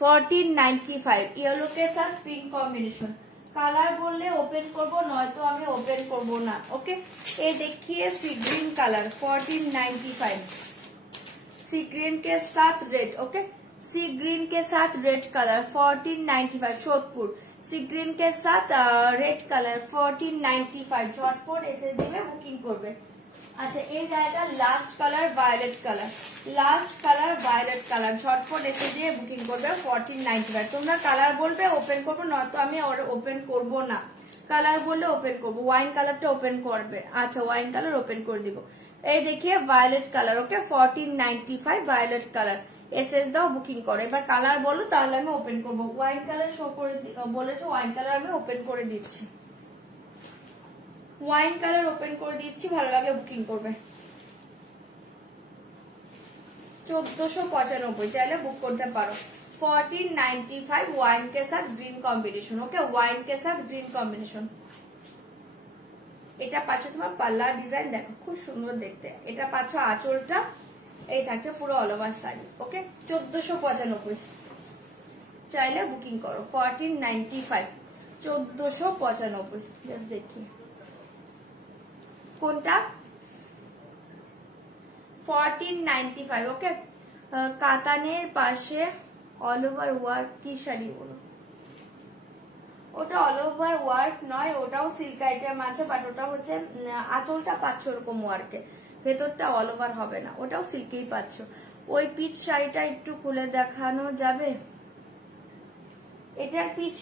1495 येलो के साथ पिंक कॉम्बिनेशन। কালার বললে ওপেন করব, নয়তো আমি ওপেন করব না, ওকে। এই দেখিए सी ग्रीन कलर 1495 सी ग्रीन के साथ रेड, ओके सी ग्रीन के साथ रेड कलर 1495 जोधपुर सी ग्रीन के साथ रेड कलर 1495 झटपट এসে দিবে বুকিং করবে। আচ্ছা এই জায়গা last colour violet colour, last colour violet colour ঝটপট এসে দিয়ে বুকিং করবে 1495। তোমরা কালার বলবে ওপেন করবো, নয়তো আমি ওপেন করব না। কালার বললে ওপেন করবো, ওয়াইন কালারটা ওপেন করবে। আচ্ছা ওয়াইন কালার ওপেন করে দিব। এই দেখিए ভায়োলেট কালার, ওকে 1495 ভায়োলেট কালার এসএস দাও বুকিং করো। এবার কালার বলো তাহলে আমি ওপেন করবো। ওয়াইন কালার শো করে বলেছো, ওয়াইন কালার আমি ওপেন করে দিচ্ছি, ওয়াইন কালার ওপেন করে দিচ্ছি, ভালো লাগলে বুকিং করবে। 1495 চাইলে বুক করতে পারো 1495 ওয়াইন के साथ ग्रीन कॉम्बिनेशन, ओके ওয়াইন के साथ ग्रीन कॉम्बिनेशन। এটা পাচ্ছ তোমার পাল্লা ডিজাইন দেখো খুব সুন্দর দেখতে, এটা পাচ্ছ আঁচলটা, এই থাকছে পুরো অল ওভার শাড়ি, ওকে 1495 চাইলে বুকিং করো 1495 1495। জাস্ট দেখি কোনটা 1495, ওকে কাতানের পাশে অল ওভার ওয়ার্ক কি শাড়ি বলো, ওটা অল ওভার ওয়ার্ক নয়, ওটাও সিল্ক আইটেম আছে, বাট ওটা হচ্ছে আঁচলটা পাচ্ছ ওরকম ওয়ার্কে, ভেতরটা অল ওভার হবে না, ওটাও সিল্কেই পাচ্ছ। ওই পিচ শাড়িটা একটু খুলে দেখানো যাবে? এটার পিচ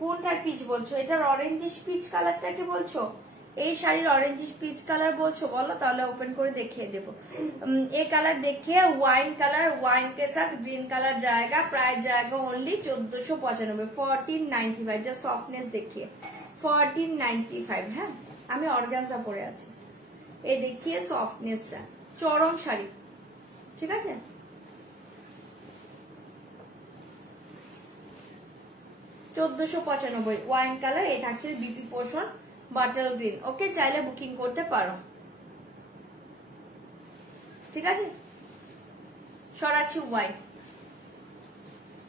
কোনটার পিচ বলছো? এটার অরেঞ্জিশ পিচ কালারটা কি বলছো? এই শাড়ির অরেঞ্জিশ পিচ কালার বলছো বলো, তাহলে ওপেন করে দেখিয়ে দেবো। এই কালার দেখিয়ে ওয়াইন কালার, ওয়াইন के साथ ग्रीन कलर जाएगा, प्राइस जाएगा ओनली 1495 1495। যা সফটনেস দেখিয়ে 1495, হ্যাঁ আমি অর্গানজা পরে আছি। এই দেখিয়ে সফটনেসটা, চরম শাড়ি, ঠিক আছে। $1495 ওয়াইন কালার, এই থাকছে বিপি পোর্শন বাটার গ্রিন, ওকে চাইলে বুকিং করতে পারো। ঠিক আছে, সরাচ্ছি ওয়াইন,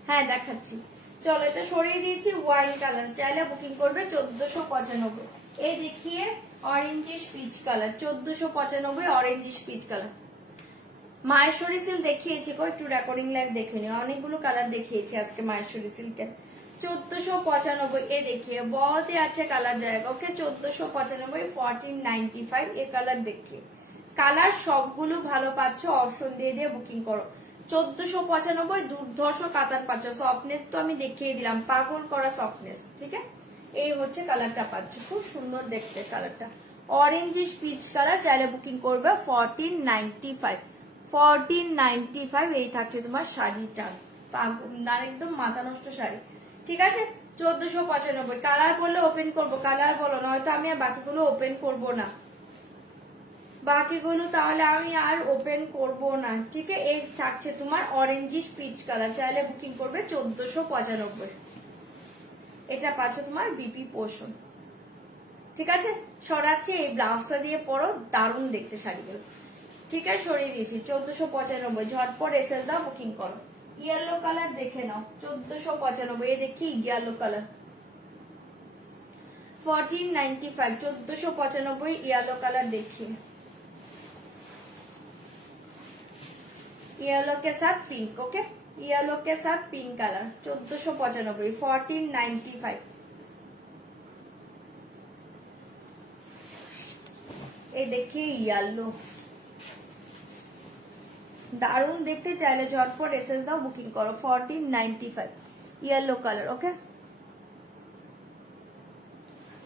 হ্যাঁ দেখাচ্ছি, চলো এটা সরিয়ে দিয়েছি, ওয়াইন কালার, চাইলে বুকিং করবে 1495। এই দেখিয়ে orangish peach colour, 1495 orangish peach colour. Maheshwari silk দেখিয়েছি, একটু রেকর্ডিং লাইভ দেখে নিও, অনেকগুলো কালার দেখিয়েছি আজকে মাহেশ্বরী সিল্কে। 1495 এ দেখিয়ে বহুতে আছে কালার জায়গা, ওকে 1495 1495 এ কালার দেখিয়ে, কালার সবগুলো ভালো পাচ্ছ, অপশন দিয়ে দিয়ে বুকিং করো। 1495 দুর্ধর্ষ কাতার পাচ্ছ, সফটনেস তো আমি দেখিয়ে দিলাম, পাগল করা সফটনেস, ঠিক আছে। এই হচ্ছে কালারটা পাচ্ছ, খুব সুন্দর দেখতে কালারটা, অরেঞ্জিশ পিচ কালার, চাইলে বুকিং করবে 1495 1495। এই থাকছে তোমার শাড়িটা, একদম মাথা নষ্ট শাড়ি, ঠিক আছে। 1495 কালার বললে ওপেন করবো, কালার বলো, নয়তো আমি আর বাকিগুলো ওপেন করবো না, বাকিগুলো তাহলে আমি আর ওপেন করব না, ঠিক আছে। এই থাকছে তোমার অরেঞ্জিশ পিচ কালার, চাইলে বুকিং করবে 1495। এটা পাচ্ছ তোমার বিপি পোর্শন, ঠিক আছে। সরাচ্ছি, এই ব্লাউজটা দিয়ে পরো, দারুণ দেখতে শাড়িগুলো, ঠিক আছে, সরিয়ে দিয়েছি। 1495 ঝটপট এসএল দাও, বুকিং করো। ইয়েলো কালার দেখে নাও, 1495 এ দেখি ইয়েলো কালার 1495, 1495 ইয়েলো কালার দেখি, येलो के साथ पिंक, ओके येलो के साथ पिंक कलर 1495 1495। ये देखिए येलो, दारुण देखते, चाइले झटपट एसएस दाओ, बुकिंग करो 1495 yellow colour, okay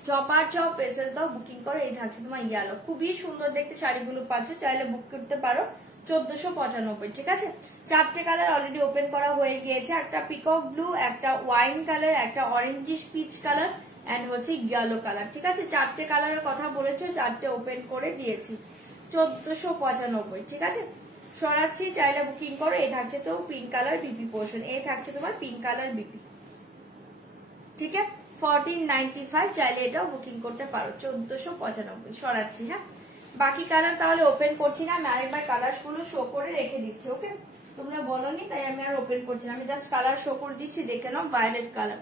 chopper chop SS দাও, বুকিং করো। এই থাকছে তোমার ইয়েলো, খুবই সুন্দর দেখতে শাড়িগুলো পাচ্ছ, চাইলে বুক করতে পারো 1495, ঠিক আছে। চারটে কালার অলরেডি ওপেন করা হয়ে গিয়েছে, একটা পিকক ব্লু, একটা ওয়াইন কালার, একটা অরেঞ্জিশ পিচ কালার এন্ড হচ্ছে ইয়েলো কালার, ঠিক আছে। চারটে কালারের কথা বলেছো, চারটে ওপেন করে দিয়েছি 1495, ঠিক আছে। সরাচ্ছি, চাইলে বুকিং করো। এই থাকছে তো পিঙ্ক কালার বিপি পোর্শন, এই থাকছে তোমার পিঙ্ক কালার বিপি, ঠিক আছে 1495, চাইলে এটাও বুকিং করতে পারো 1495। সরাচ্ছি, হ্যাঁ বাকি কালার তাহলে ওপেন করছি না, আমি আরেকবার কালার গুলো শো করে রেখে দিচ্ছি, ওকে তোমরা বলোনি তাই আমি আর ওপেন করছি না, আমি জাস্ট কালার শো করে দিচ্ছি, দেখে নাও। ভায়োলেট কালার,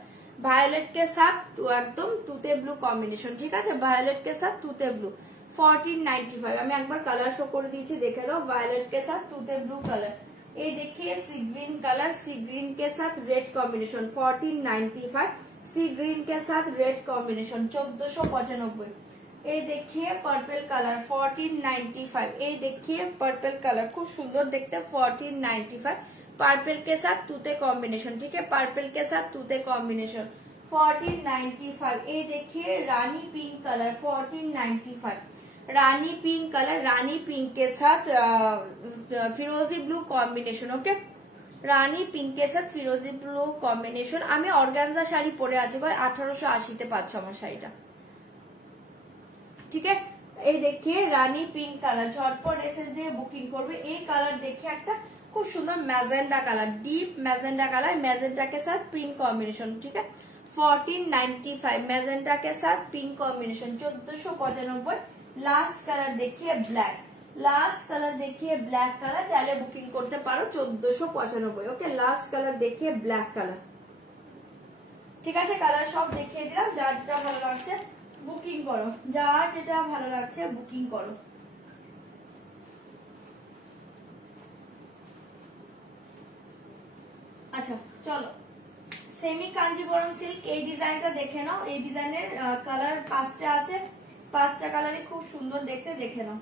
ভায়োলেট কে সাথ একদম তুতে ব্লু কম্বিনেশন, ঠিক আছে, ভায়োলেট কে সাথ তুতে ব্লু 1495। আমি একবার কালার শো করে দিয়েছি, দেখে নাও। ভায়োলেট কে সাথ তুতে ব্লু কালার, এই देखिए सी ग्रीन कलर, सी ग्रीन के साथ रेड कॉम्बिनेशन 1495, सी ग्रीन के साथ रेड कॉम्बिनेशन 1495। ये देखिए पर्पल कलर 1495, ये देखिए पर्पल कलर खूब सुंदर देखते 1495, पर्पल के साथ तूते कॉम्बिनेशन, ठीक है पर्पल के साथ तूते कॉम्बिनेशन 1495। ये देखिए रानी पिंक कलर 1495, रानी पिंक कलर, रानी पिंक के साथ फिरोजी ब्लू कॉम्बिनेशन, ओके রানী পিঙ্কের সাথে ফিরোজি ব্লু কম্বিনেশন। আমি অর্গানজা শাড়ি পরে আছি ভাই, 1880 পাচ্ছ আমার শাড়িটা, ঠিক আছে। এই দেখিয়ে রানী পিঙ্ক কালার, ঝটপট এসএস দিয়ে বুকিং করবে। এই কালার দেখে একটা খুব সুন্দর magenta colour, deep magenta colour, magenta के साथ पिंक कॉम्बिनेशन, ठीक है 1495, मैजेंटा के साथ पिंक कॉम्बिनेशन 1495। लास्ट कलर देखिए ब्लैक, लास्ट कलर देखिए ब्लैक कलर, चाहे बुकिंग करते पारो 1495, ओके लास्ट कलर देखिए ब्लैक कलर, ठीक है। कलर सब देखिए दिलाम, যার যেটা ভালো লাগছে বুকিং করো, যার যেটা ভালো লাগছে বুকিং করো। আচ্ছা চলো, সেমি কাঞ্জিবরম সিল্ক, এই ডিজাইনটা দেখে নাও। এই ডিজাইনের কালার 5টা আছে, 5টা কালারই খুব সুন্দর দেখতে, দেখে নাও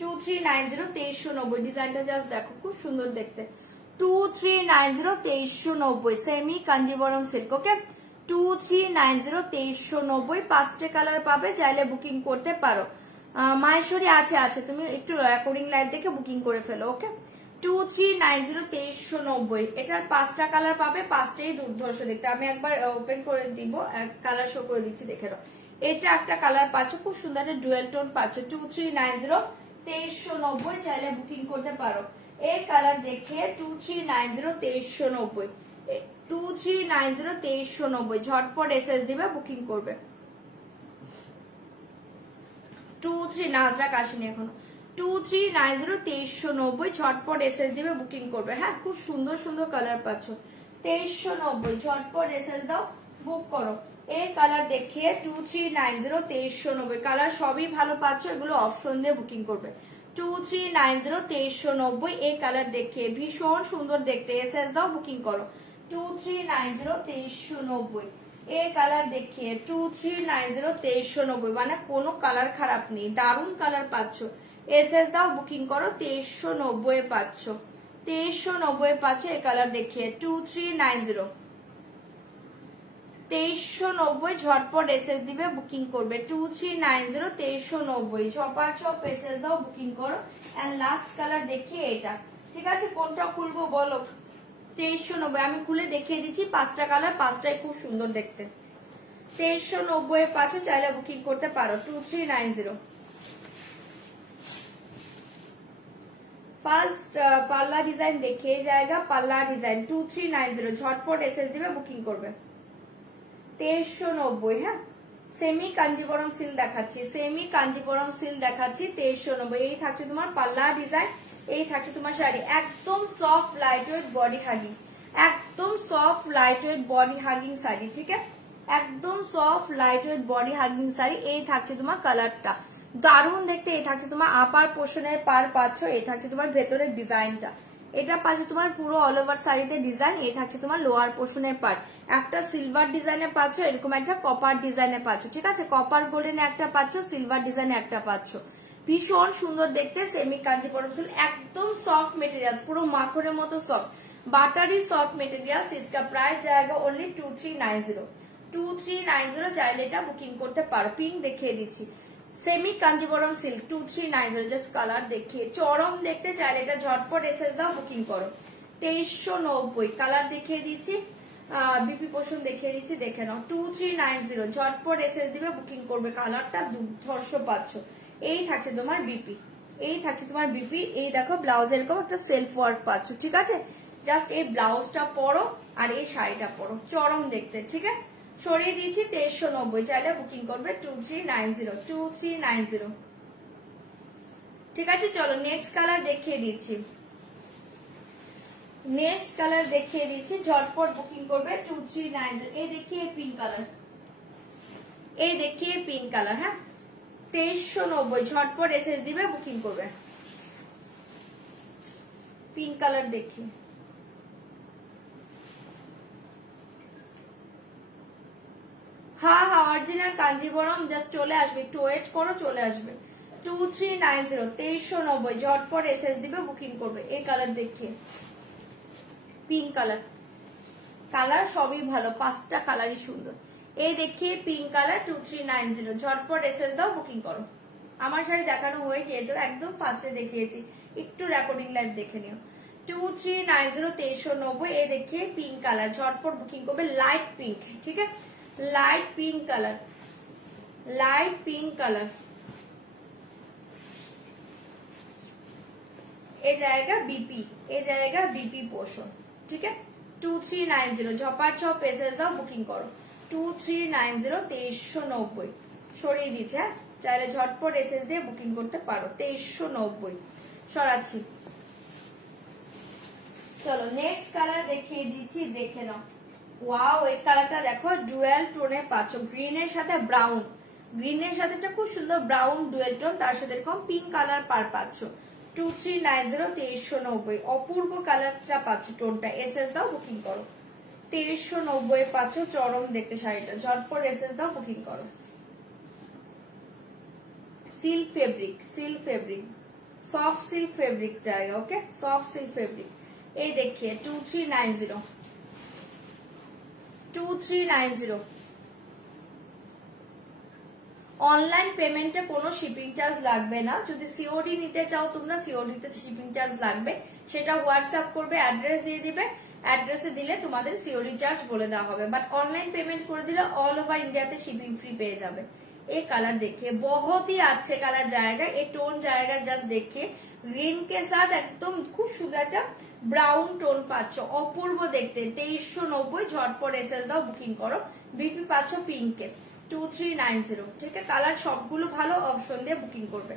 2390 2390 ডিজাইনটা জাস্ট দেখো, খুব সুন্দর দেখতে 2390 2390 সেমি কাঞ্জিবরম সিল্ক, ওকে 2390 2390, 5টা কালার পাবে, চাইলে বুকিং করতে পারো। মাহেশ্বরী আছে আছে, তুমি একটু রেকর্ডিং লাইভ দেখে বুকিং করে ফেলো, ওকে 2390 2390, এটার 5টা কালার পাবে, 5টাই দুর্ধর্ষ দেখতে। আমি একবার ওপেন করে দিব, কালার শো করে দিচ্ছি, দেখে নাও। এটা একটা কালার পাচ্ছ, খুব সুন্দর ডুয়েল টোন পাচ্ছ 2390 2390, চাইলে বুকিং করতে পারো। এই কালার দেখে 2390 2390, 2390 2390, ঝটপট এসএস দিবে, বুকিং করবে। 23 নাজরা কাশিনি এখনো 2390 2390 ঝটপট এসএস দিবে বুকিং করবে। হ্যাঁ, খুব সুন্দর সুন্দর কালার পাচ্ছ। 2390 ঝটপট এসএস দাও, বুক করো। এই কালার দেখিয়ে 2390 2390 কালার সবই ভালো পাচ্ছ, এগুলো অপশন দিয়ে বুকিং করবে। 2390 2390 এই কালার দেখিয়ে ভীষণ সুন্দর দেখতে, এসএস দাও, বুকিং করো। 2390 2390 এই কালার দেখিয়ে 2390 2390 মানে কোনো কালার খারাপ নেই, দারুণ কালার পাচ্ছ। এসএস দাও, বুকিং করো। 2390 পাচ্ছ, 2390 পাচ্ছ এই কালার দেখিয়ে 2390 2390 ঝটপট এসএস দিবে, বুকিং করবে। 2390 2390 ঝপার ঝপ এসএস দাও, বুকিং করো। এন্ড লাস্ট কালার দেখিয়ে এটা, ঠিক আছে? কোনটা খুলবো বলো? 2390 আমি খুলে দেখিয়ে দিচ্ছি, 5টা কালার, 5টাই খুব সুন্দর দেখতে। 2390 পাচ্ছ, চাইলে বুকিং করতে পারো। 2390 ফার্স্ট পাল্লা ডিজাইন দেখিয়ে জায়গা, পাল্লা ডিজাইন 2390 ঝটপট এসএস দিবে, বুকিং করবে। 2390 হ্যাঁ, সেমি কাঞ্জিবরম সিল দেখাচ্ছি, সেমি কাঞ্জিবরম সিল দেখাচ্ছি 2390। এই থাকছে তোমার পাল্লা ডিজাইন, এই থাকছে তোমার শাড়ি, একদম soft light weight body hugging, একদম soft light weight body hugging sari, ঠিক আছে? একদম soft light weight body hugging sari. এই থাকছে তোমার কালারটা দারুণ দেখতে। এই থাকছে তোমার আপার পোর্শনের পার পাচ্ছ, এই থাকছে তোমার ভেতরের ডিজাইনটা, এটা পাচ্ছে তোমার পুরো অল ওভার শাড়িতে ডিজাইন। এই থাকছে তোমার লোয়ার পোর্শনের পার্ট, একটা সিলভার ডিজাইনে পাচ্ছ, এরকম একটা কপার ডিজাইনে পাচ্ছ, ঠিক আছে? কপার গোল্ডেনে একটা পাচ্ছ, সিলভার ডিজাইনে একটা পাচ্ছ, ভীষণ সুন্দর দেখতে। সেমি কাঞ্জিপুরম সিল্ক, একদম সফট মেটেরিয়াল, পুরো মাখনের মতো সফট, বাটারি সফট মেটেরিয়াল। इसका प्राइस जाएगा ओनली 2390 2390 চাইলে এটা বুকিং করতে পারো। পিঙ্ক দেখিয়ে দিচ্ছি, semi Kanjeevaram silk 2390 just colour দেখিয়ে, চরম দেখতে চাইলে এটা ঝটপট এসএস দাও, বুকিং করো। 2390 কালার দেখিয়ে দিচ্ছি, বিপি পোষণ দেখিয়ে দিচ্ছি, দেখে নাও। 2390 ঝটপট এসএস দিবে, বুকিং করবে। কালারটা দুর্ধর্ষ পাচ্ছ। এই থাকছে তোমার বিপি, এই থাকছে তোমার বিপি। এই দেখো ব্লাউজ এরকম একটা সেলফ ওয়ার্ক পাচ্ছ, ঠিক আছে? জাস্ট এই ব্লাউজটা পরো আর এই শাড়িটা পরো, চরম দেখতে, ঠিক আছে? সরিয়ে দিয়েছি 2390, চাইলে বুকিং করবে 2390 2390, ঠিক আছে? চলো নেক্সট কালার দেখিয়ে দিচ্ছি, নেক্সট কালার দেখিয়ে দিচ্ছি, ঝটপট বুকিং করবে 2390। এই দেখিয়ে পিঙ্ক কালার, এই দেখিয়ে পিঙ্ক কালার, হ্যাঁ 2390 ঝটপট এসএস দিবে, বুকিং করবে। পিঙ্ক কালার দেখিয়ে, হ্যাঁ হ্যাঁ অরিজিনাল কাঞ্জিবরম, জাস্ট চলে আসবে, একটু ওয়েট করো, চলে আসবে। 2390 2390 ঝটপট এসএস দিবে, বুকিং করবে। এই কালার দেখিয়ে পিঙ্ক কালার, কালার সবই ভালো, 5টা কালারই সুন্দর। এই দেখিয়ে পিঙ্ক কালার 2390 ঝটপট এসএস দাও, বুকিং করো। আমার শাড়ি দেখানো হয়ে গিয়েছে, একদম ফার্স্টে দেখিয়েছি, একটু রেকর্ডিং লাইভ দেখে নিও। 2390 2390 এই দেখিয়ে পিঙ্ক কালার, ঝটপট বুকিং করবে। লাইট পিঙ্ক, ঠিক আছে? Light pink colour, light pink colour. এ জায়গা বিপি, এ জায়গা বিপি পোর্শন, ঠিক আছে? 2390 ঝপার ঝপ এসএস দাও, বুকিং করো। 2390 2390 সরিয়ে দিচ্ছে, চাইলে ঝটপট এসএস দিয়ে বুকিং করতে পারো। 2390 সরাচ্ছি। চলো নেক্সট কালার দেখিয়ে দিচ্ছি, দেখে নাও। ওয়াও, এই কালারটা দেখো, ডুয়েল টোনে পাচ্ছ, গ্রিনের সাথে ব্রাউন, গ্রিনের সাথে একটা খুব সুন্দর ব্রাউন ডুয়েল টোন, তার সাথে এরকম পিঙ্ক কালার পার পাচ্ছ। 2390 2390 অপূর্ব কালারটা পাচ্ছ, টোনটা এসএস দাও, বুকিং করো। 2390 পাচ্ছ, চরম দেখতে শাড়িটা, ঝটপট এসএস দাও, বুকিং করো। Silk fabric, silk fabric, soft silk fabric জায়গা, ওকে সফট সিল্ক ফেব্রিক। এই দেখিয়ে 2390 2390 অনলাইন পেমেন্টে কোনো শিপিং চার্জ লাগবে না। যদি সিওডি নিতে চাও তোমরা, সিওডিতে শিপিং চার্জ লাগবে, সেটা হোয়াটসঅ্যাপ করবে, অ্যাড্রেস দিয়ে দিবে, অ্যাড্রেসে দিলে তোমাদের সিওডি চার্জ বলে দেওয়া হবে। বাট অনলাइन पेमेंट করে দিলে অল ওভার ইন্ডিয়াতে শিপিং ফ্রি পেয়ে যাবে। ये कलर देखिए, बहुत ही अच्छे कलर जाएगा, ये टोन जाएगा जस्ट देखिए, ग्रीन के साथ एकदम खूब सुंदर একটা ব্রাউন টোন পাচ্ছ, অপূর্ব দেখতে। 2390 ঝটপট এসএস দাও, বুকিং করো। বিপি পাচ্ছ পিঙ্কে 2390, ঠিক আছে? কালার সবগুলো ভালো, অপশন দিয়ে বুকিং করবে।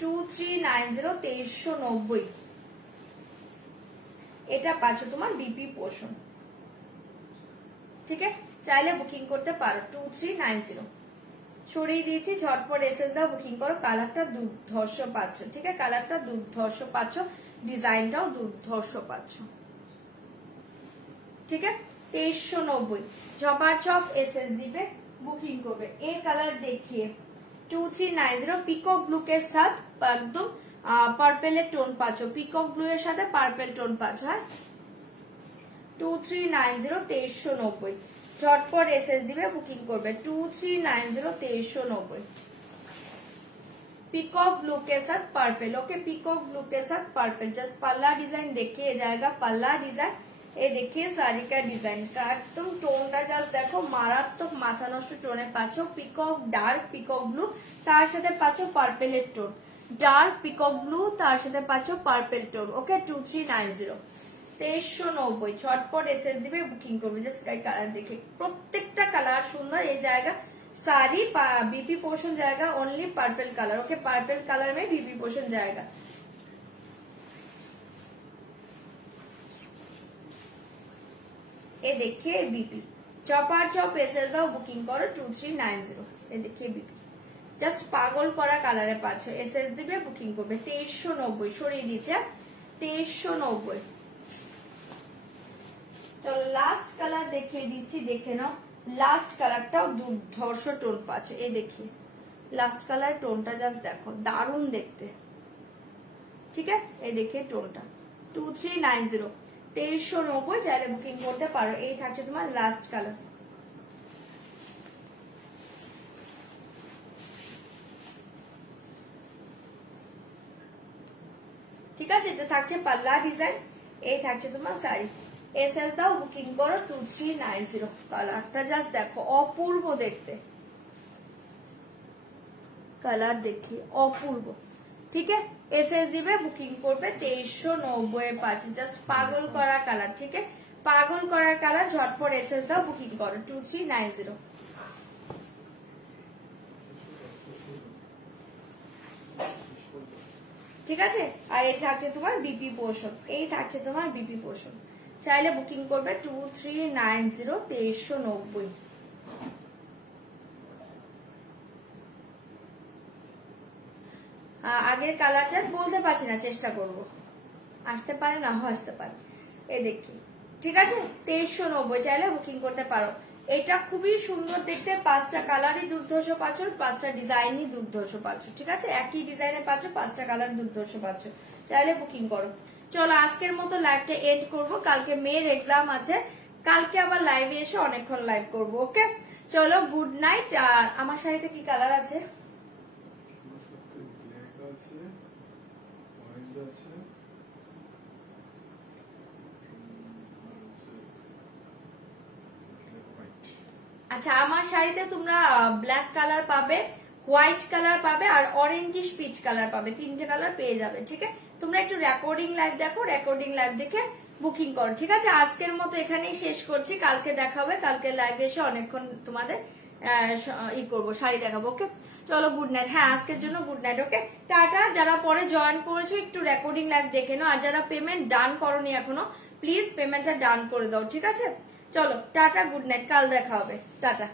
2390 2390 এটা পাচ্ছ তোমার বিপি পোর্শন। ঠিক আছে, চাইলে বুকিং করতে পারো 2390। সরিয়ে দিয়েছি, ঝটপট এসএস দাও, বুকিং করো। কালারটা দুর্ধর্ষ পাচ্ছ। ঠিক আছে, কালারটা দুর্ধর্ষ পাচ্ছ, ডিজাইনটাও দুর্ধর্ষ পাচ্ছ। ঠিক আছে, 2390 ঝপাঝপ এসএস দিবে, বুকিং করবে। এই কালার দেখিए 2390 পিকক ব্লু के साथ একদম পার্পেলের টোন পাচ্ছ, পিকক ব্লু এর সাথে পার্পেল টোন পাচ্ছ। হ্যাঁ, 2390 2390 ঝটপট এসএস দিবে, বুকিং করবে। 2390 2390 पिकॉक ब्लू के साथ पर्पल। ओके, पिकॉक ब्लू के साथ पर्पल। जस्ट पल्ला डिजाइन देखिए जाएगा, पल्ला डिजाइन ये देखिए, साड़ी का डिजाइन का एकदम টোনটা জাস্ট দেখো, মারাত্মক মাথা নষ্ট টোনে পাচ্ছ। পিকক ডার্ক পিকক ব্লু, তার সাথে পাচ্ছ পার্পেলের টোন। ডার্ক পিকক ব্লু, তার সাথে পাচ্ছ পার্পেল টোন। ওকে, 2390 2390 ঝটপট এসএস দিবে, বুকিং করবে। জাস্ট কালার দেখে, প্রত্যেকটা কালার সুন্দর। এই জায়গা साड़ी बीपी पोर्शन जाएगा, only purple colour. Okay, purple colour में बीपी पोर्शन जाएगा। ये देखिए बीपी, चौपार चौप एसएस दाओ, बुकिंग करो 2390। ये देखिए बीपी জাস্ট পাগল করা কালারে পাচ্ছ, এসএস দিবে, বুকিং করবে। 2390 সরিয়ে দিয়েছে, 2390। চলো লাস্ট কালার দেখিয়ে দিচ্ছি, দেখে নাও। লাস্ট কালারটাও দুর্ধর্ষ টোন পাচ্ছ। এই দেখিয়ে লাস্ট কালার টোনটা জাস্ট দেখো, দারুণ দেখতে। ঠিক আছে, এই দেখে টোনটা 2390 2390 চাইলে বুকিং করতে পারো। এই থাকছে তোমার লাস্ট কালার। ঠিক আছে, এটা থাকছে পাল্লা ডিজাইন, এই থাকছে তোমার শাড়ি। এসএস দাও, বুকিং করো 2390। কালারটা জাস্ট দেখো, অপূর্ব দেখতে। কালার দেখি অপূর্ব। ঠিক আছে, এসএস দিবে, বুকিং করবে। 2390 পাচ্ছে, জাস্ট পাগল করা কালার। ঠিক আছে, পাগল করা কালার, ঝটপট এসএস দাও, বুকিং করো 2390। ঠিক আছে, আর এই থাকছে তোমার বিপি পোর্শন, এই থাকছে তোমার বিপি পোর্শন। চাইলে বুকিং করবে 2390 2390। আগের কালারটা বলতে পারছি না, চেষ্টা করব। আসতে পারে, না আসতে পারে। এই দেখি, ঠিক আছে, 2390 চাইলে বুকিং করতে পারো। এটা খুবই সুন্দর দেখতে, 5টা কালারই দুর্ধর্ষ পাচ্ছ, 5টা ডিজাইনই দুর্ধর্ষ পাচ্ছ। ঠিক আছে, একই ডিজাইনে পাচ্ছ, 5টা কালার দুর্ধর্ষ পাচ্ছ, চাইলে বুকিং করো। চলো আজকের মতো লাইভটা এন্ড করব, কালকে মেয়ের এক্সাম আছে, কালকে আবার লাইভে এসে অনেকক্ষণ লাইভ করব। ওকে, চলো গুড নাইট। আর আমার শাড়িতে কি কালার আছে? আচ্ছা, আমার শাড়িতে তোমরা ব্ল্যাক কালার পাবে, হোয়াইট কালার পাবে, আর অরেঞ্জিশ পিচ কালার পাবে। 3টে কালার পেয়ে যাবে। ঠিক আছে, তোমরা একটু রেকর্ডিং লাইভ দেখো, রেকর্ডিং লাইভ দেখে বুকিং করো। ঠিক আছে, আজকের মতো এখানেই শেষ করছি, কালকে দেখা হবে। কালকে লাইভে এসে অনেকক্ষণ তোমাদের করবো, শাড়ি দেখাবো। ওকে, চলো গুড নাইট। হ্যাঁ, আজকের জন্য গুড নাইট। ওকে, টাটা। যারা পরে জয়েন করেছো একটু রেকর্ডিং লাইভ দেখে নাও, আর যারা পেমেন্ট ডান করোনি এখনো, প্লিজ পেমেন্টটা ডান করে দাও। ঠিক আছে, চলো টাটা, গুড নাইট, কাল দেখা হবে, টাটা।